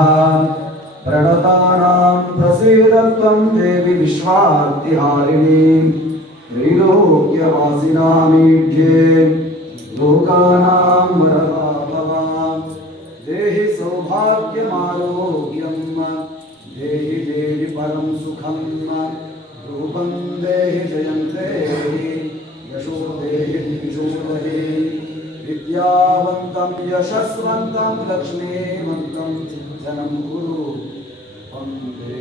प्रणतानां प्रसीद त्वं देवी विश्वार्तिहारिणी त्रैलोक्यवासिनामीढ्ये लोकानां वरदा भव। देहि सौभाग्यमारोग्यं देहि देहि परं सुखं रूपं देहि जयं देहि यशो देहि दिशो देहि विद्यावन्तं यशस्वन्तं लक्ष्मीवन्तं जनं कुरु वन्दे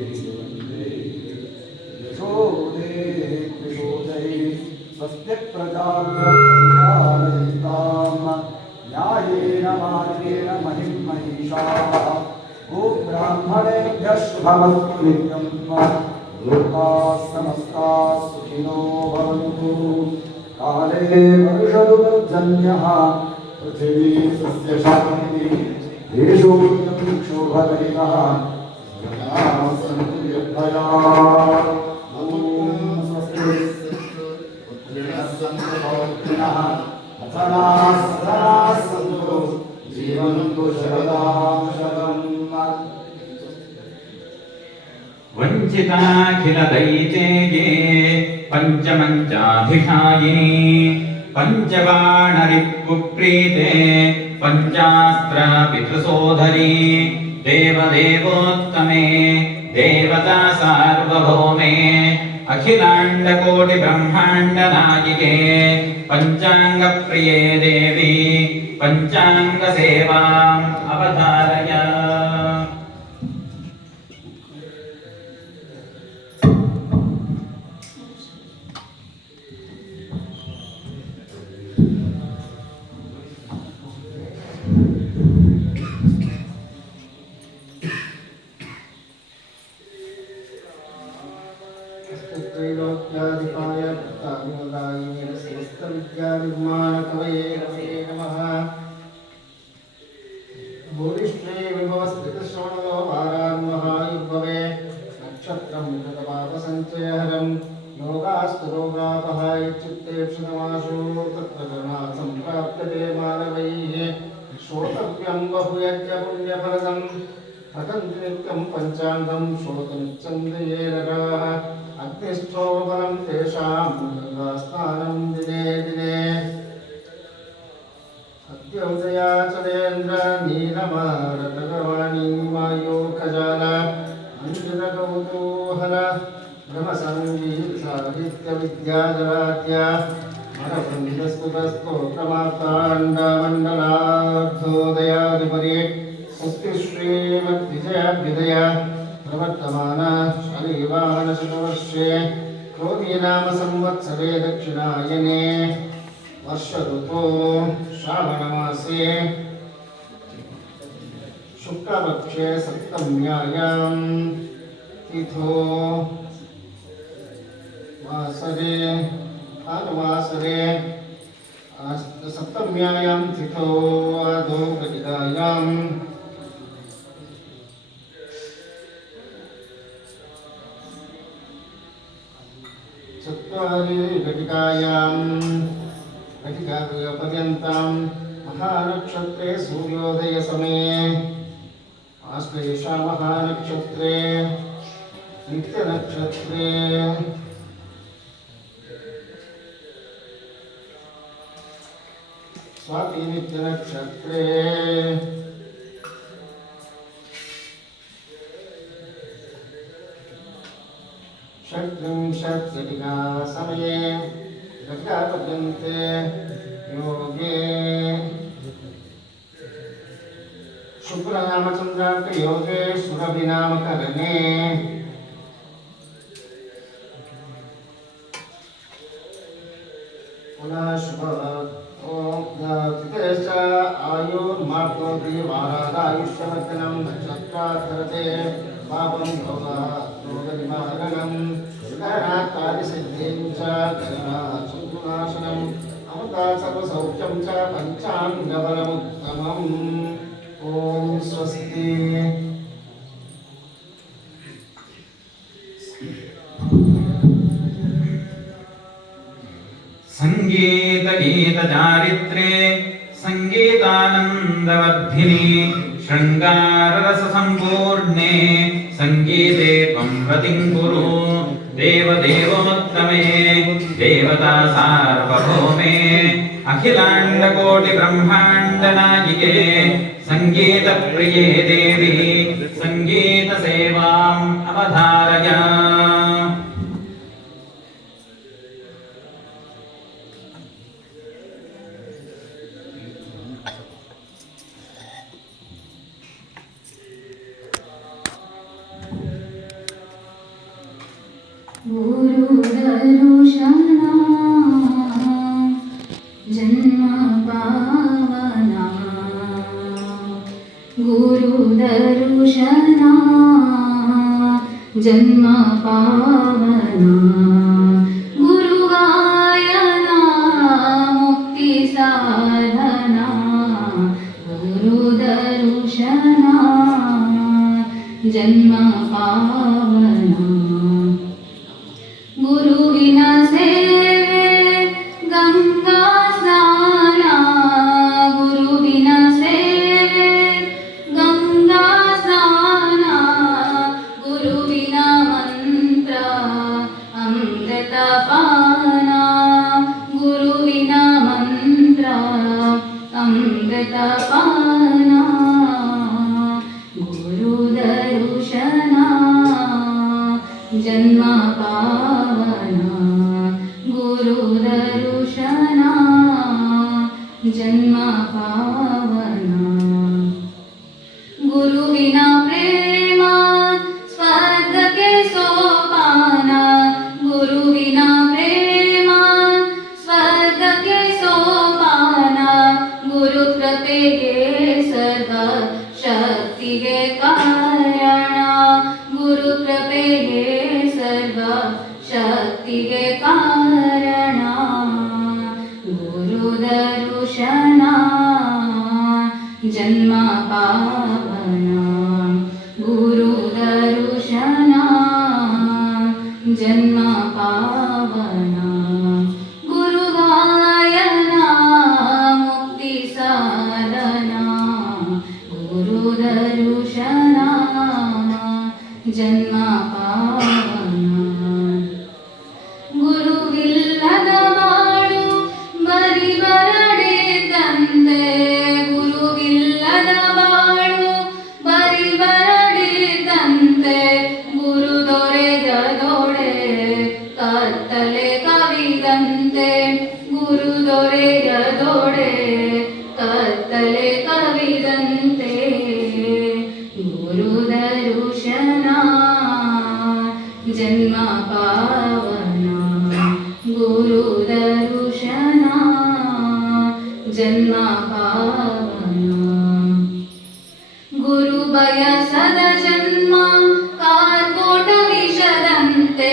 यशो देहि दिशो देहि स्वस्ति प्रजाभ्यः न्यायेन मार्गेण महिं महिषाः गोब्राह्मणेभ्यः शुभमस्तु नित्यं लोकाः समस्ताः सुखिनो भवन्तु। काले वर्षतु पर्जन्यः पृथिवी सस्यशालिनी देशो क्षोभरहितः जनाः सन्तु निर्भयाः। ॐ स्वस्ति पुत्रिणः सन्तु पौत्रिणः अथनाः सदा सन्तु जीवन्तु शरदां शतम्। ವಂಚಿತಾಖಿಲ ದೈತೇಯೇ ಪಂಚಮಂಚಾಭಿಷಾಯಿನಿ ಪಂಚಬಾಣರಿಪುಪ್ರೀತೆ ಪಂಚಾಸ್ತ್ರ ಪಿತೃಸೋಧರಿ ದೇವದೇವೋತ್ತಮೇ ದೇವತಾ ಸಾರ್ವಭೌಮೇ ಅಖಿಲಾಂಡಕೋಟಿ ಬ್ರಹ್ಮಾಂಡ ನಾಯಿಕೆ ಪಂಚಾಂಗ ಪ್ರಿಯೇ ದೇವಿ ಪಂಚಾಂಗ ಸೇವಾಂ ಅವತಾರಯ. त्रैलोक्याधिपाय भक्तानुदायिने समस्तविद्यानिर्माणकवये नमः। भूरिष्ठे विभवस्थितश्रवणो वारान्महायुग्भवे नक्षत्रं कृतपापसञ्चयहरं योगास्तु रोगापहायचित्तेक्षुतमाशो तत्र कर्णात् सम्प्राप्यते मानवैः श्रोतव्यं बहुयज्ञपुण्यफलदं पठन्ति नित्यं पञ्चाङ्गं श्रोतमिच्छं ये नराः अग्निष्ठोपलं तेषां गङ्गास्नानं दिने दिने अद्योदयाचलेन्द्र नीलमारतगवाणी मायोखजाल मञ्जुलकौतूहल ब्रह्मसङ्गीतसाहित्यविद्याजलाद्य मनवृन्दस्तुतस्तोत्रमार्ताण्डमण्डलाब्धोदयादिपरि स्वस्ति श्रीमद्विजयाभ्युदय प्रवर्तमान शरीवानशतवर्षे क्रोधीनाम संवत्सरे दक्षिणायने वर्षऋतो श्रावणमासे शुक्लपक्षे सप्तम्यायां तिथो वासरे भानुवासरे सप्तम्यायां तिथो आदौ घटिकायां चत्वारि घटिकायां घटिकापर्यन्तं महानक्षत्रे सूर्योदयसमये आश्लेषा महानक्षत्रे नित्यनक्षत्रे स्वाति नित्यनक्षत्रे षट्त्रिंशत् घटिका समये घटिकापर्यन्ते योगे शुक्रनामचन्द्रार्कयोगे सुरभिनामकरणे पुनः शुभ तिथेश्च आयुर्माप्नोति वारादायुष्यवर्धनं नक्षत्राधरते पापं रोगनिवारणं कार्यसिद्धिं च शत्रुनाशनम् अमृता सर्वसौख्यं च पञ्चाङ्गबलमुत्तमम्। ॐ स्वस्ति। संगीत गीत चारित्रे संगीतानंदवर्धिनी शृंगार रस संपूर्णे संगीते त्वं रतिं कुरु देव देवोत्तमे देवता सार्वभौमे अखिलांड कोटि ब्रह्मांड नायिके संगीत प्रिये देवी संगीत सेवाम् अवधारय। गुरुदर्शना जन्म पावना गुरुदर्शना जन्म पावना साधना गुरुदर्शना जन्म पावना गुरुविना सेवे गंगा स्नाना गुरुविना सेवे गंगा स्नाना गुरुविना मंत्र अमृत पाना गुरुविना मंत्र अमृत पाना गुरुदर्शना जन्म पावना गुरुदर्शना जन्म पावना गुरुविना प्रेम स्वर्ग के सोपाना गुरुविना प्रेम स्वर्ग के सोपाना गुरु कृपेगे सर्व शक्तिगे कारण गुरु कृपेगे सर्व शक्तिगे कारण गुरुदर्शना जन्म पावना गुरुदर्शना जन्म पावना गुरुगायना मुक्ति साधना गुरुदर्शना जन्म पावना गुरुविಲ್ಲದ ಬಾಳು ಬರಿ ಬರಡಿದಂತೆ ಗುರುವಿಲ್ಲದ ಬಾಳು ಬರಿ ಬರಡಿದಂತೆ ಗುರು ದೊರೆಗದೊಡೆ ಕತ್ತಲೆ ಕವಿದಂತೆ ಗುರು ದೊರೆಗದೊಡೆ ಕತ್ತಲೆ ಕವಿದಂತೆ गुरुदर्शना जन्म पावना गुरुदर्शना जन्म पावना गुरु बयसद जन्म कार्कोट विषದಂತೆ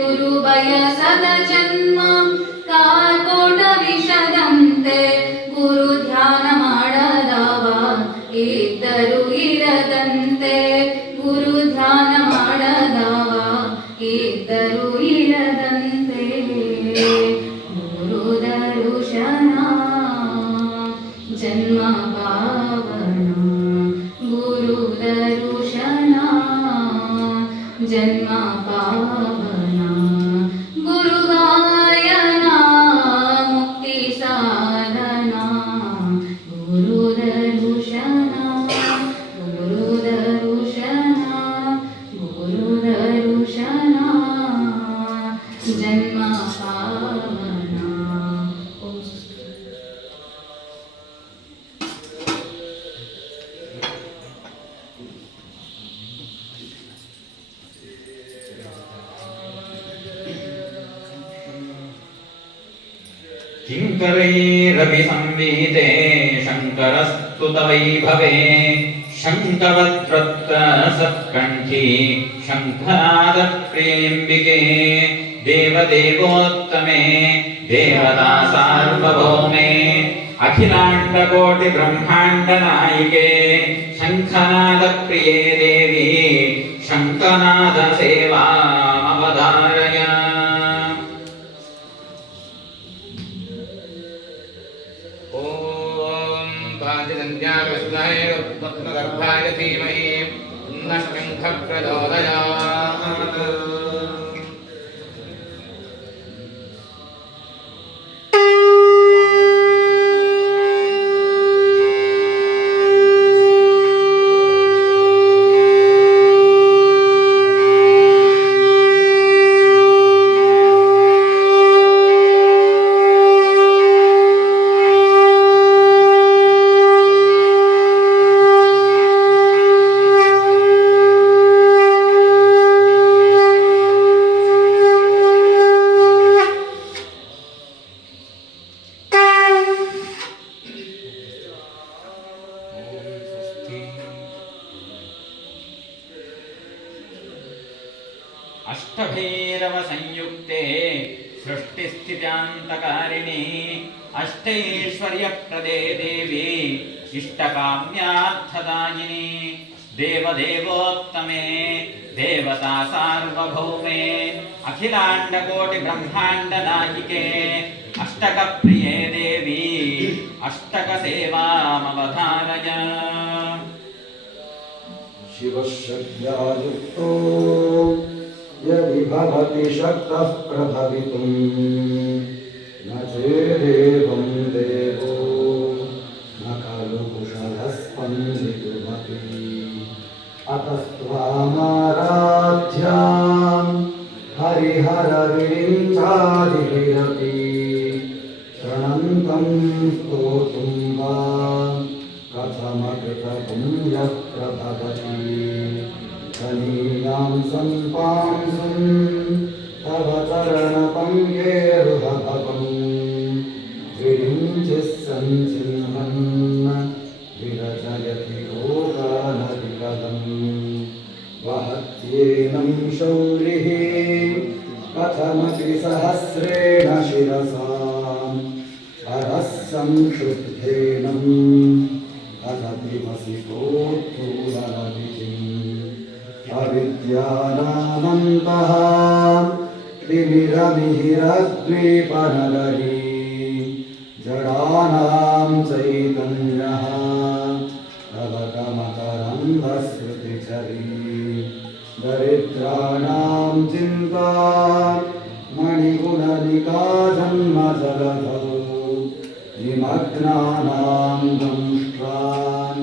गुरु बयसद जन्म कार्कोट विषದಂತೆ गुरु ध्यान ಮಾಡದವ ಇದ್ದರು ಇರದಂತೆ ಗುರು ಧ್ಯಾನ ಮಾಡದವ ಇದ್ದರು ಇರದಂತೆ ಗುರುದರ್ಶನ ಜನ್ಮ ಪಾವನ ಗುರುದರ್ಶನ ಜನ್ಮ ಪಾವನ ಗುರುಗಾಯನ ಮುಕ್ತಿ ಸಾಧನಾ गुरुदर्शना गुरुदर्शना गुरुदर्शना जन्म पावना किङ्करैरपि संवीते शङ्करस्तुतवैभवे शङ्खवद्वक्त्रसत्कण्ठी शङ्खनादप्रियम्बिके देवदेवोत्तमे देवता सार्वभौमे अखिलाण्डकोटिब्रह्माण्डनायिके शङ्खनादप्रिये देवी शङ्खनादसेवामवधारय गर्भाय धीमहि शङ्ख प्रचोदयात् अष्टभैरव संयुक्ते सृष्टिस्थित्यप्ययेहानि स्थित्यान्तकारिणी अष्टैश्वर्यप्रदे देवी इष्टकाम्यार्थदायिनी देवदेवोत्तमे देवता सार्वभौमे अखिलाण्डकोटिब्रह्माण्डनायिके अष्टकप्रिये देवी अष्टकसेवामवधारय। शिवशक्त्यायुक्तो यदि भवति शक्तः प्रभवितुं न चेदेवं देवो न खलु कुशलः स्पन्दितुमपि अतस्त्वामाराध्यां हरिहरविरिञ्चादिभिरपि प्रणन्तं स्तोतुं वा कथमकृतपुण्यः प्रभवति कनीयां सम्पांसुं तव चरणपङ्केरुहभवं विरिञ्चिः सञ्चिह्नन् विरचयति लोकानधिकदम् वहत्येनं शौरिः कथमपि सहस्रेण शिरसाम् हरः संक्षुब्धेनं अविद्यानामन्तः तिमिरमिहिरद्वीपनगरी जडानां चैतन्यः तवकमकरन्धश्रुतिचरी दरिद्राणां चिन्ता मणिगुणनिका जन्मजलधौ निमग्नानां दंष्ट्रान्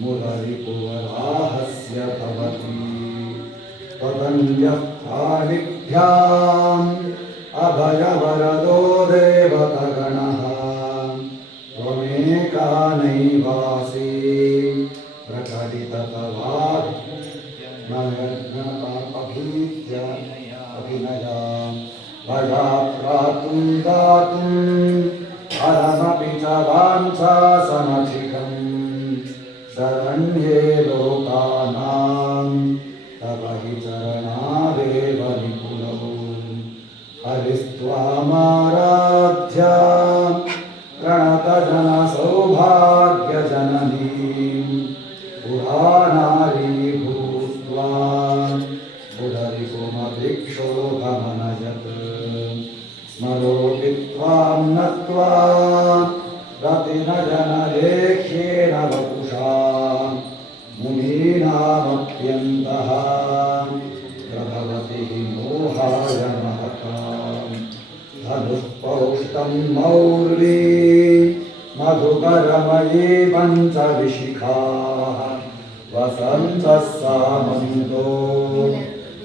मुररिपुवराहस्य भवति त्वदन्यः पाणिभ्याम् अभयवरदो देवतगणः त्वमेका नैवासि प्रकटिततवाभिनया भयाप्रातुं दातुम् अहमपि च वाञ्छा समधिकम् शरण्ये लोकानां तव हि चरणादेव निपुणौ हरिस्त्वामाराध्या प्रणतजनसौभाग्यजननीं पुराणारी भूत्वा पुनरिपुमभिक्षोभमनयत् स्मरोऽपि त्वां नत्वा रतिनजनलेख्येन वपुषा मुनीनामप्यन्तः प्रभवति मोहाय महताम् धनुःपौष्टं मौर्वी मधुकरमयी पञ्चविशिखाः वसन्तः सामन्तो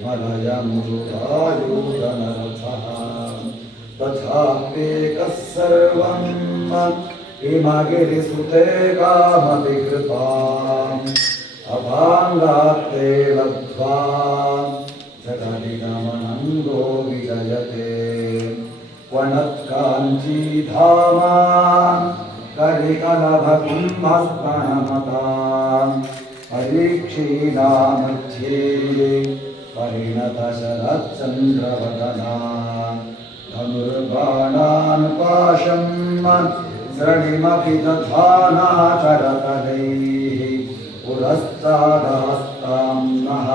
मलयमृगायूधनरथः तथाप्येकः सर्वम् हिमगिरिसुते कामपि कृपाम् अभाङ्गात्ते लब्ध्वा जगदिगमनङ्गो विजयते वनत्काञ्चीधामा कलिकलभकुम्भस्प्रणमताम् परीक्षीणामध्ये परिणतशरच्चन्द्रवदना धनुर्बाणान् पाशं श्रणिमपि दधानाचरतलैः पुरस्तादास्तां नः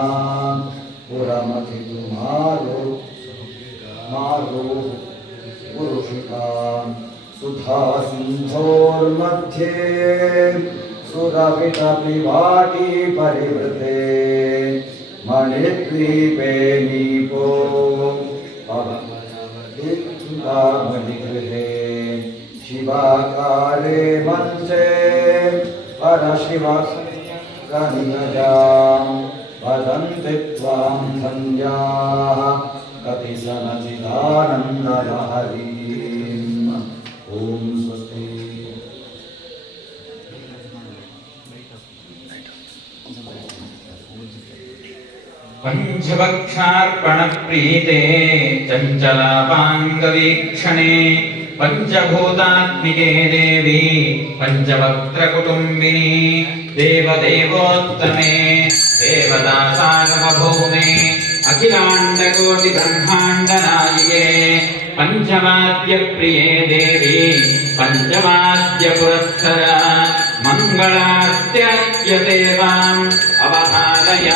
पुरमथितुमारो पुरुषिकां सुधासिन्धोर्मध्ये सुरविटपिवाटी परिवृते मणिद्वीपे नीपो मणिगृहे शिवाकारे मञ्चे परशिवकनिगजां भजन्ति त्वां धन्याः कपिशनचिदानन्दलहरीम् ॐ स्वस्ति। पञ्चभक्षार्पणप्रीते चञ्चलापाङ्गवीक्षणे पञ्चभूतात्मिके देवी पञ्चवक्त्रकुटुम्बिनी देवदेवोत्तमे देवता सार्वभौमे अखिलाण्डकोटिब्रह्माण्डनायिके पञ्चमाद्यप्रिये देवी पञ्चमाद्यपुरःसर मङ्गलास्त्यसेवाम् अवधारय।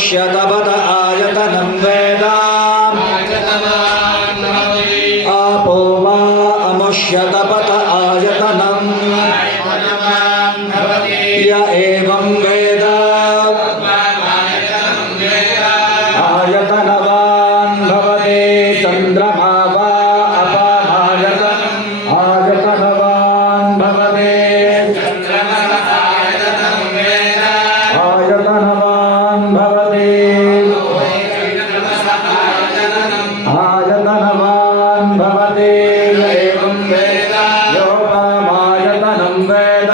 शतपथ आयतनं वेद आपो वा अमुष्यतपथ आयतनं य एवं वेद आयतनवान् भवति चन्द्रमा वा अपायतनं आयतनवान् भवति आयतनवान् भवति आयतनवान् भवति एवं वेद योपामायतनं वेद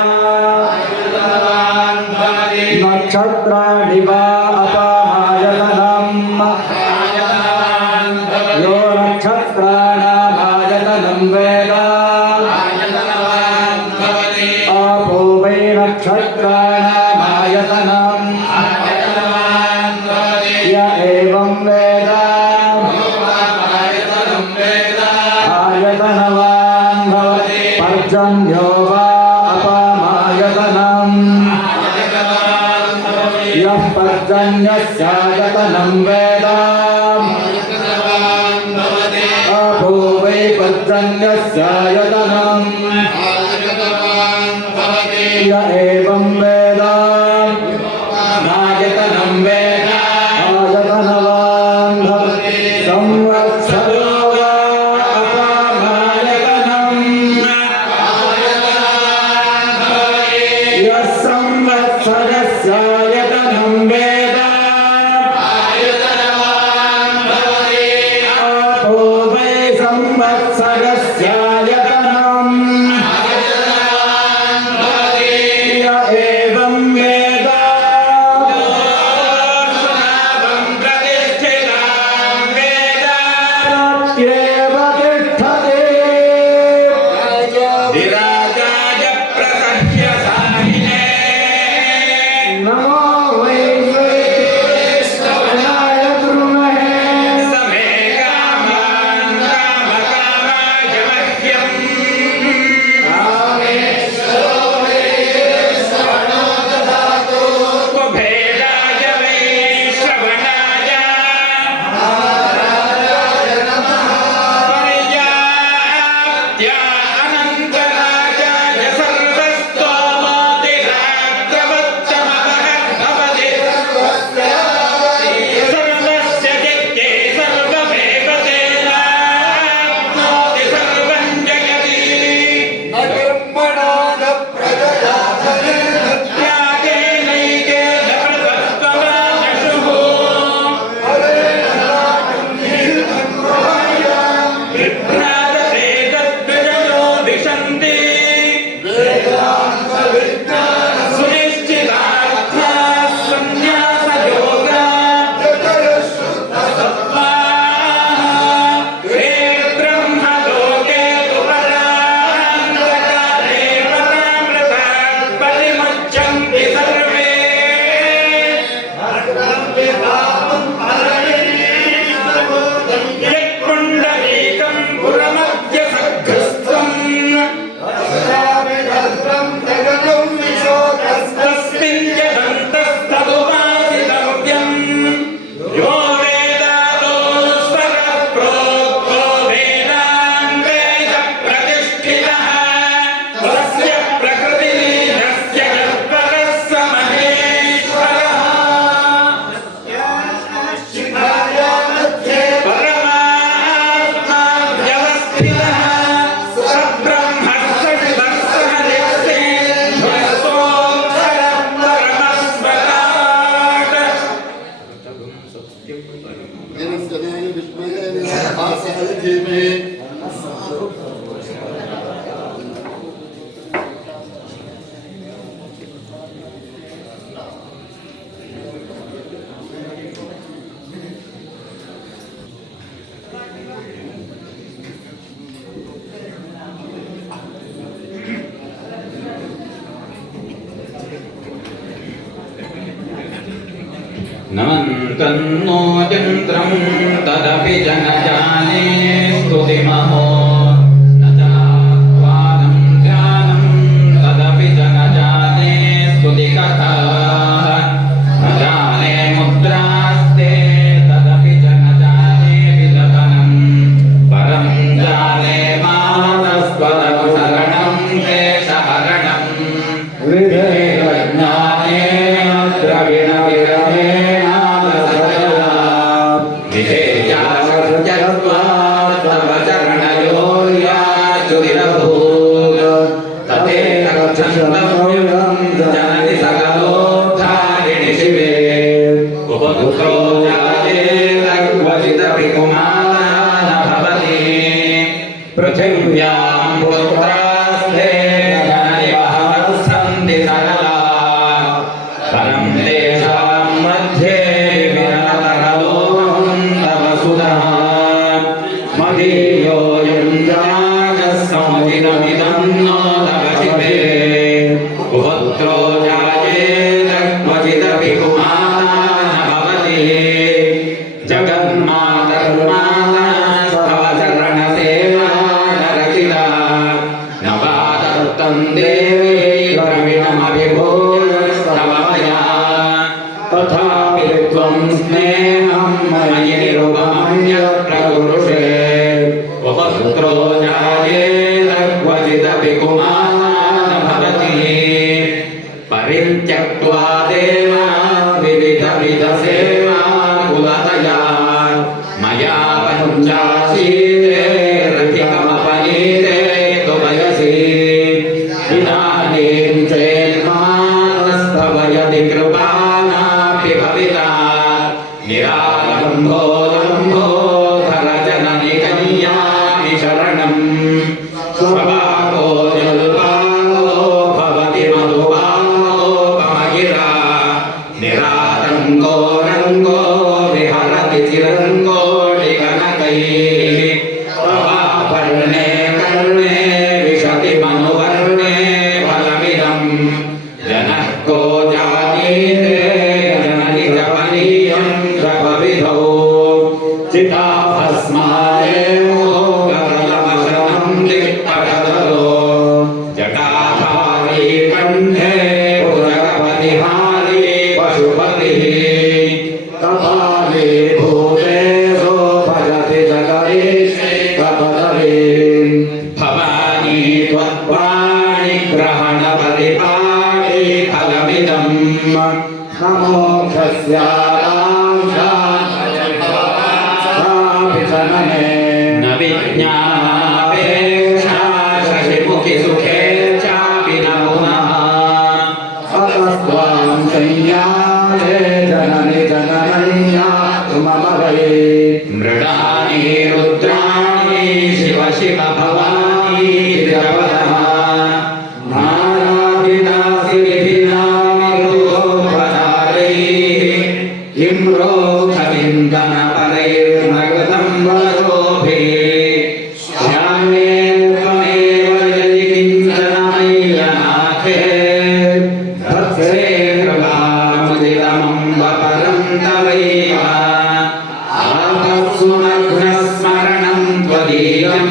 नक्षत्राणि वा अपामायतनं यो नक्षत्राणामायतनं वेद आपो वै नक्षत्राणामायतनं य एवं वेद आयतनवान् भवति पर्जन्यो वा अपामायतनं यः पर्जन्यस्यायतनं वेद आपो वै पर्जन्यस्यायतनं य एवं वेद आयतनं वेद आयतनवान् भवति संवत्सरो वा अपामायतनं यः संवत्सरस्यायतनं वेद आपो वै संवत्सरस्यायतनं य नमन्तन्नो चन्द्रं तदपि जनजाने स्तुतिमहो न चात्वानं ध्यानं तदपि जनजाने स्तुतिकथाः न जाने मुद्रास्ते तदपि जनजाने विलपनं परं जाने मानस्पदशरणं क्लेशहरणं विधेयज्ञानेन द्रविणविरमेण तव चरणयोर्याचुरिरभूत् तदेव छन्दव्यं जननि सकलोद्धारिणि शिवे उपपुत्रो जायेदक्वचिदपि कुमारः न भवति पृथिव्यां पुत्रास्ते जननि बहवः सन्ति सकलाः परं तेषां मध्ये विरलतरलोकं तव सुतः मदीयोऽयं जागः समुचितमिदं नो तव शिवे पुत्रो जायेदक्वचिदपि कुमारः न भवति जगन्मातर्मातस्तव चरणसेवा नरचिता न वा दत्तं देवी द्रविणमभिभूयस्तव मया तथापि त्वं स्नेहं मयि निरुपमन्यप्रकुरुषे उपपुत्रो जायेदक्वचिदपि कुमारः न भवति परित्यक्त्वा देवा विविधविधसेवा कुलतया मया पञ्चाशीते रथिकमपनीते तु वयसि इदानीं चेन्मानस्तव यदि कृपा नापि भविता निरालम्बोलम्बोधर जननि कन्यामि शरणम् स्वभावो जल्पालो भवति मधुबालोपमगिरा निरारङ्गो रङ्गो विहरति चिरङ्गोटिकनकैः प्रभापर्णे कर्णे विशति मनुवर्णे फलमिदम् जनः को जानीते जननि जपनीयं जपविधौ चिताभस्मादेवो गरलमशनं दिक्पटदलो जटाधारी कण्ठे पुरगपतिहारी पशुपतिः कपाले भूतेषु भजति जगदीशे कपदवे भवानी त्वत्पाणि ग्रहणपरिपाणि फलमिदम् न विज्ञापेक्षा शशिमुखि सुखे चापि न पुनः अतस्त्वां संज्ञाते जननि जननय्या मम वै मृडानि रुद्राणि शिव शिव भवानी जपदः नारादिनासि विधिनामिरोपचारैः किं रोगविन्दनपरैर्मगतं वरोभिः श्यामे त्वमेव यदि किञ्चन मय्यनाथे भक्ते कृपामुदितमम्ब परं तवैव आपत्सुमग्नस्मरणं त्वदीयं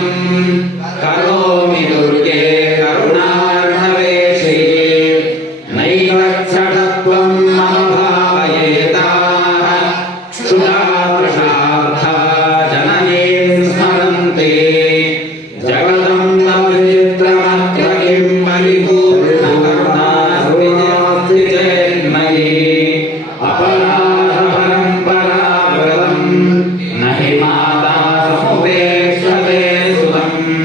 करोमि दुर्गे करुणार्णवेशे नैवच्छटत्वं मम भावयेताः क्षुधावृषार्था जननीं स्मरन्ति जगदम्ब विचित्रमत्र किं परिपूर्णकरुणास्ति चेन्मयि अपराधपरम्परावृतं न हि माता समुपेक्षते सुतम्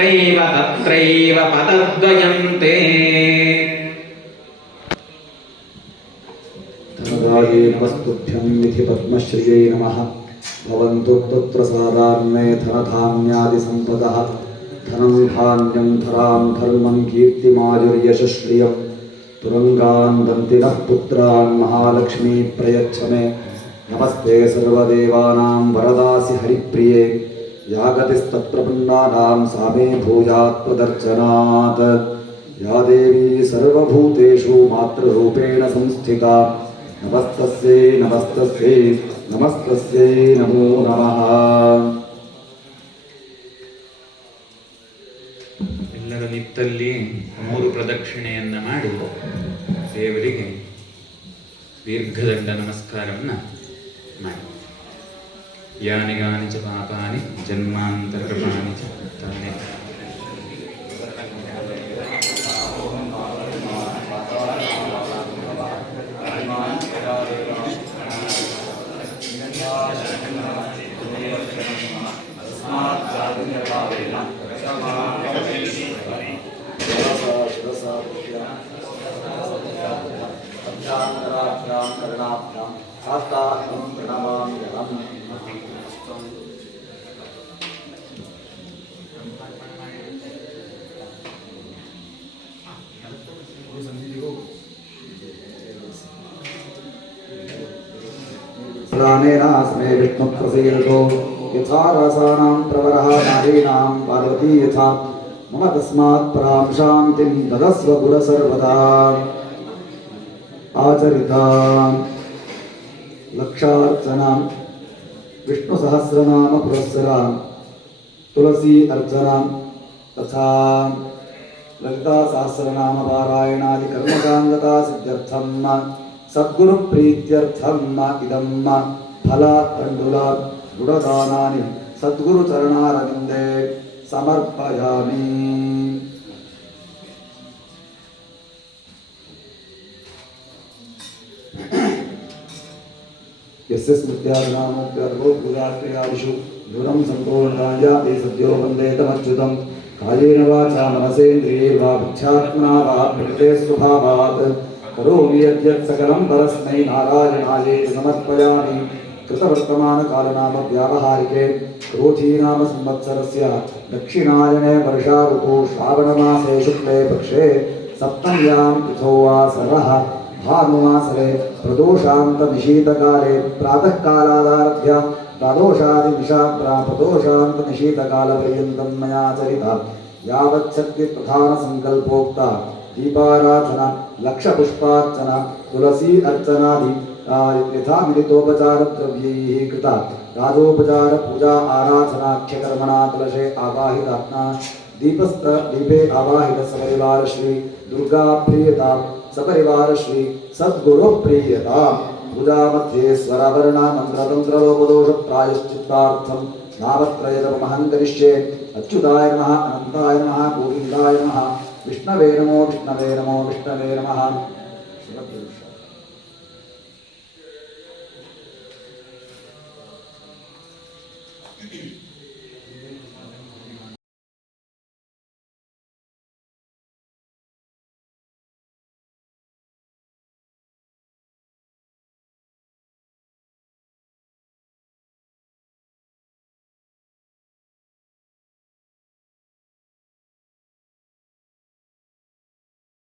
तत्रैव पदद्वयं ते धनदाये नमस्तुभ्यं विधि पद्मश्रियै नमः भवन्तु तत्र साधारणे धनधान्यादिसम्पदः धनं धान्यं धरां धर्मं कीर्तिमायुर्यशश्रियं तुरङ्गान् दन्तिनः पुत्रान् महालक्ष्मी प्रयच्छ मे नमस्ते सर्वदेवानां वरदासि हरिप्रिये या गतिस्तत्प्रपन्नानां सा मे भूयात् प्रदर्शनात् या देवी सर्वभूतेषु मातृरूपेण संस्थिता नमस्तस्यै नमस्तस्यै नमस्तस्यै नमो नमः। ಎಲ್ಲರ ನಿತ್ತಲ್ಲಿ 3 ಪ್ರದಕ್ಷಿಣೆಯನ್ನ ಮಾಡಿ ದೇವರಿಗೆ ದೀರ್ಘದಂಡ ನಮಸ್ಕಾರವನ್ನ ಮಾಡಿ. ಯಾನಿ ಗಾನಿ ಚ ಪಾಪಾನಿ ಜನ್ಮಾಂತರಕೃತಾನಿ ಚ ತಾನೇ प्राणेनास्मे विष्णुप्रसीदतो यथा रसानां प्रवरः नारीणां पार्वती यथा मम तस्मात् परां शान्तिं ददस्व गुर सर्वदा आचरिता लक्षार्चनां विष्णुसहस्रनाम पुरस्सरां तुलसी अर्चनां तथा ललिता सहस्रनाम पारायणादि कर्मकाङ्गता सिद्ध्यर्थं सद्गुरु प्रीत्यर्थं इदं फल तण्डुल गुडदानानि सद्गुरु चरणारविन्दे समर्पयामि। यस्य स्मृत्यादिनामोऽप्यद्भुत पूजाक्रियादिषु दूरं सम्पूर्णाय ते सद्यो वन्दे तमच्युतं कायेन वाचा मनसेन्द्रियैर्वा बुद्ध्यात्मना वा प्रकृते स्वभावात् करोमि यद्यत् सकलं परस्मै नारायणायेति समर्पयामि। कृतवर्तमानकालनामव्यावहारिके क्रोधीनाम संवत्सरस्य दक्षिणायने वर्षा ऋतौ श्रावणमासे शुक्ले पक्षे सप्तम्यां तिथौ वासरः भानुवासरे प्रदोषान्तनिशीतकाले प्रातःकालादारभ्य प्रदोषान्तनिशीतकालपर्यन्तं मया चरिता यावच्छक्तिप्रधानसङ्कल्पोक्ता दीपाराधना लक्षपुष्पार्चना तुलसी अर्चनादि यथा विदितोपचारद्रव्यैः कृता राजोपचार पूजा आराधनाख्यकर्मणा कलशे आवाहिता दीपे आवाहित सपरिवार श्री दुर्गा प्रियता सपरिवार श्री सद्गुरु प्रियता पूजा मध्ये स्वरवर्ण मंत्रतंत्रोपदोष प्रायश्चित्तार्थं नामत्रयजपमहं करिष्ये। अच्युताय नमः अनन्ताय नमः गोविन्दाय नमः विष्णवे नमो विष्णवे नमो विष्णवे नमः।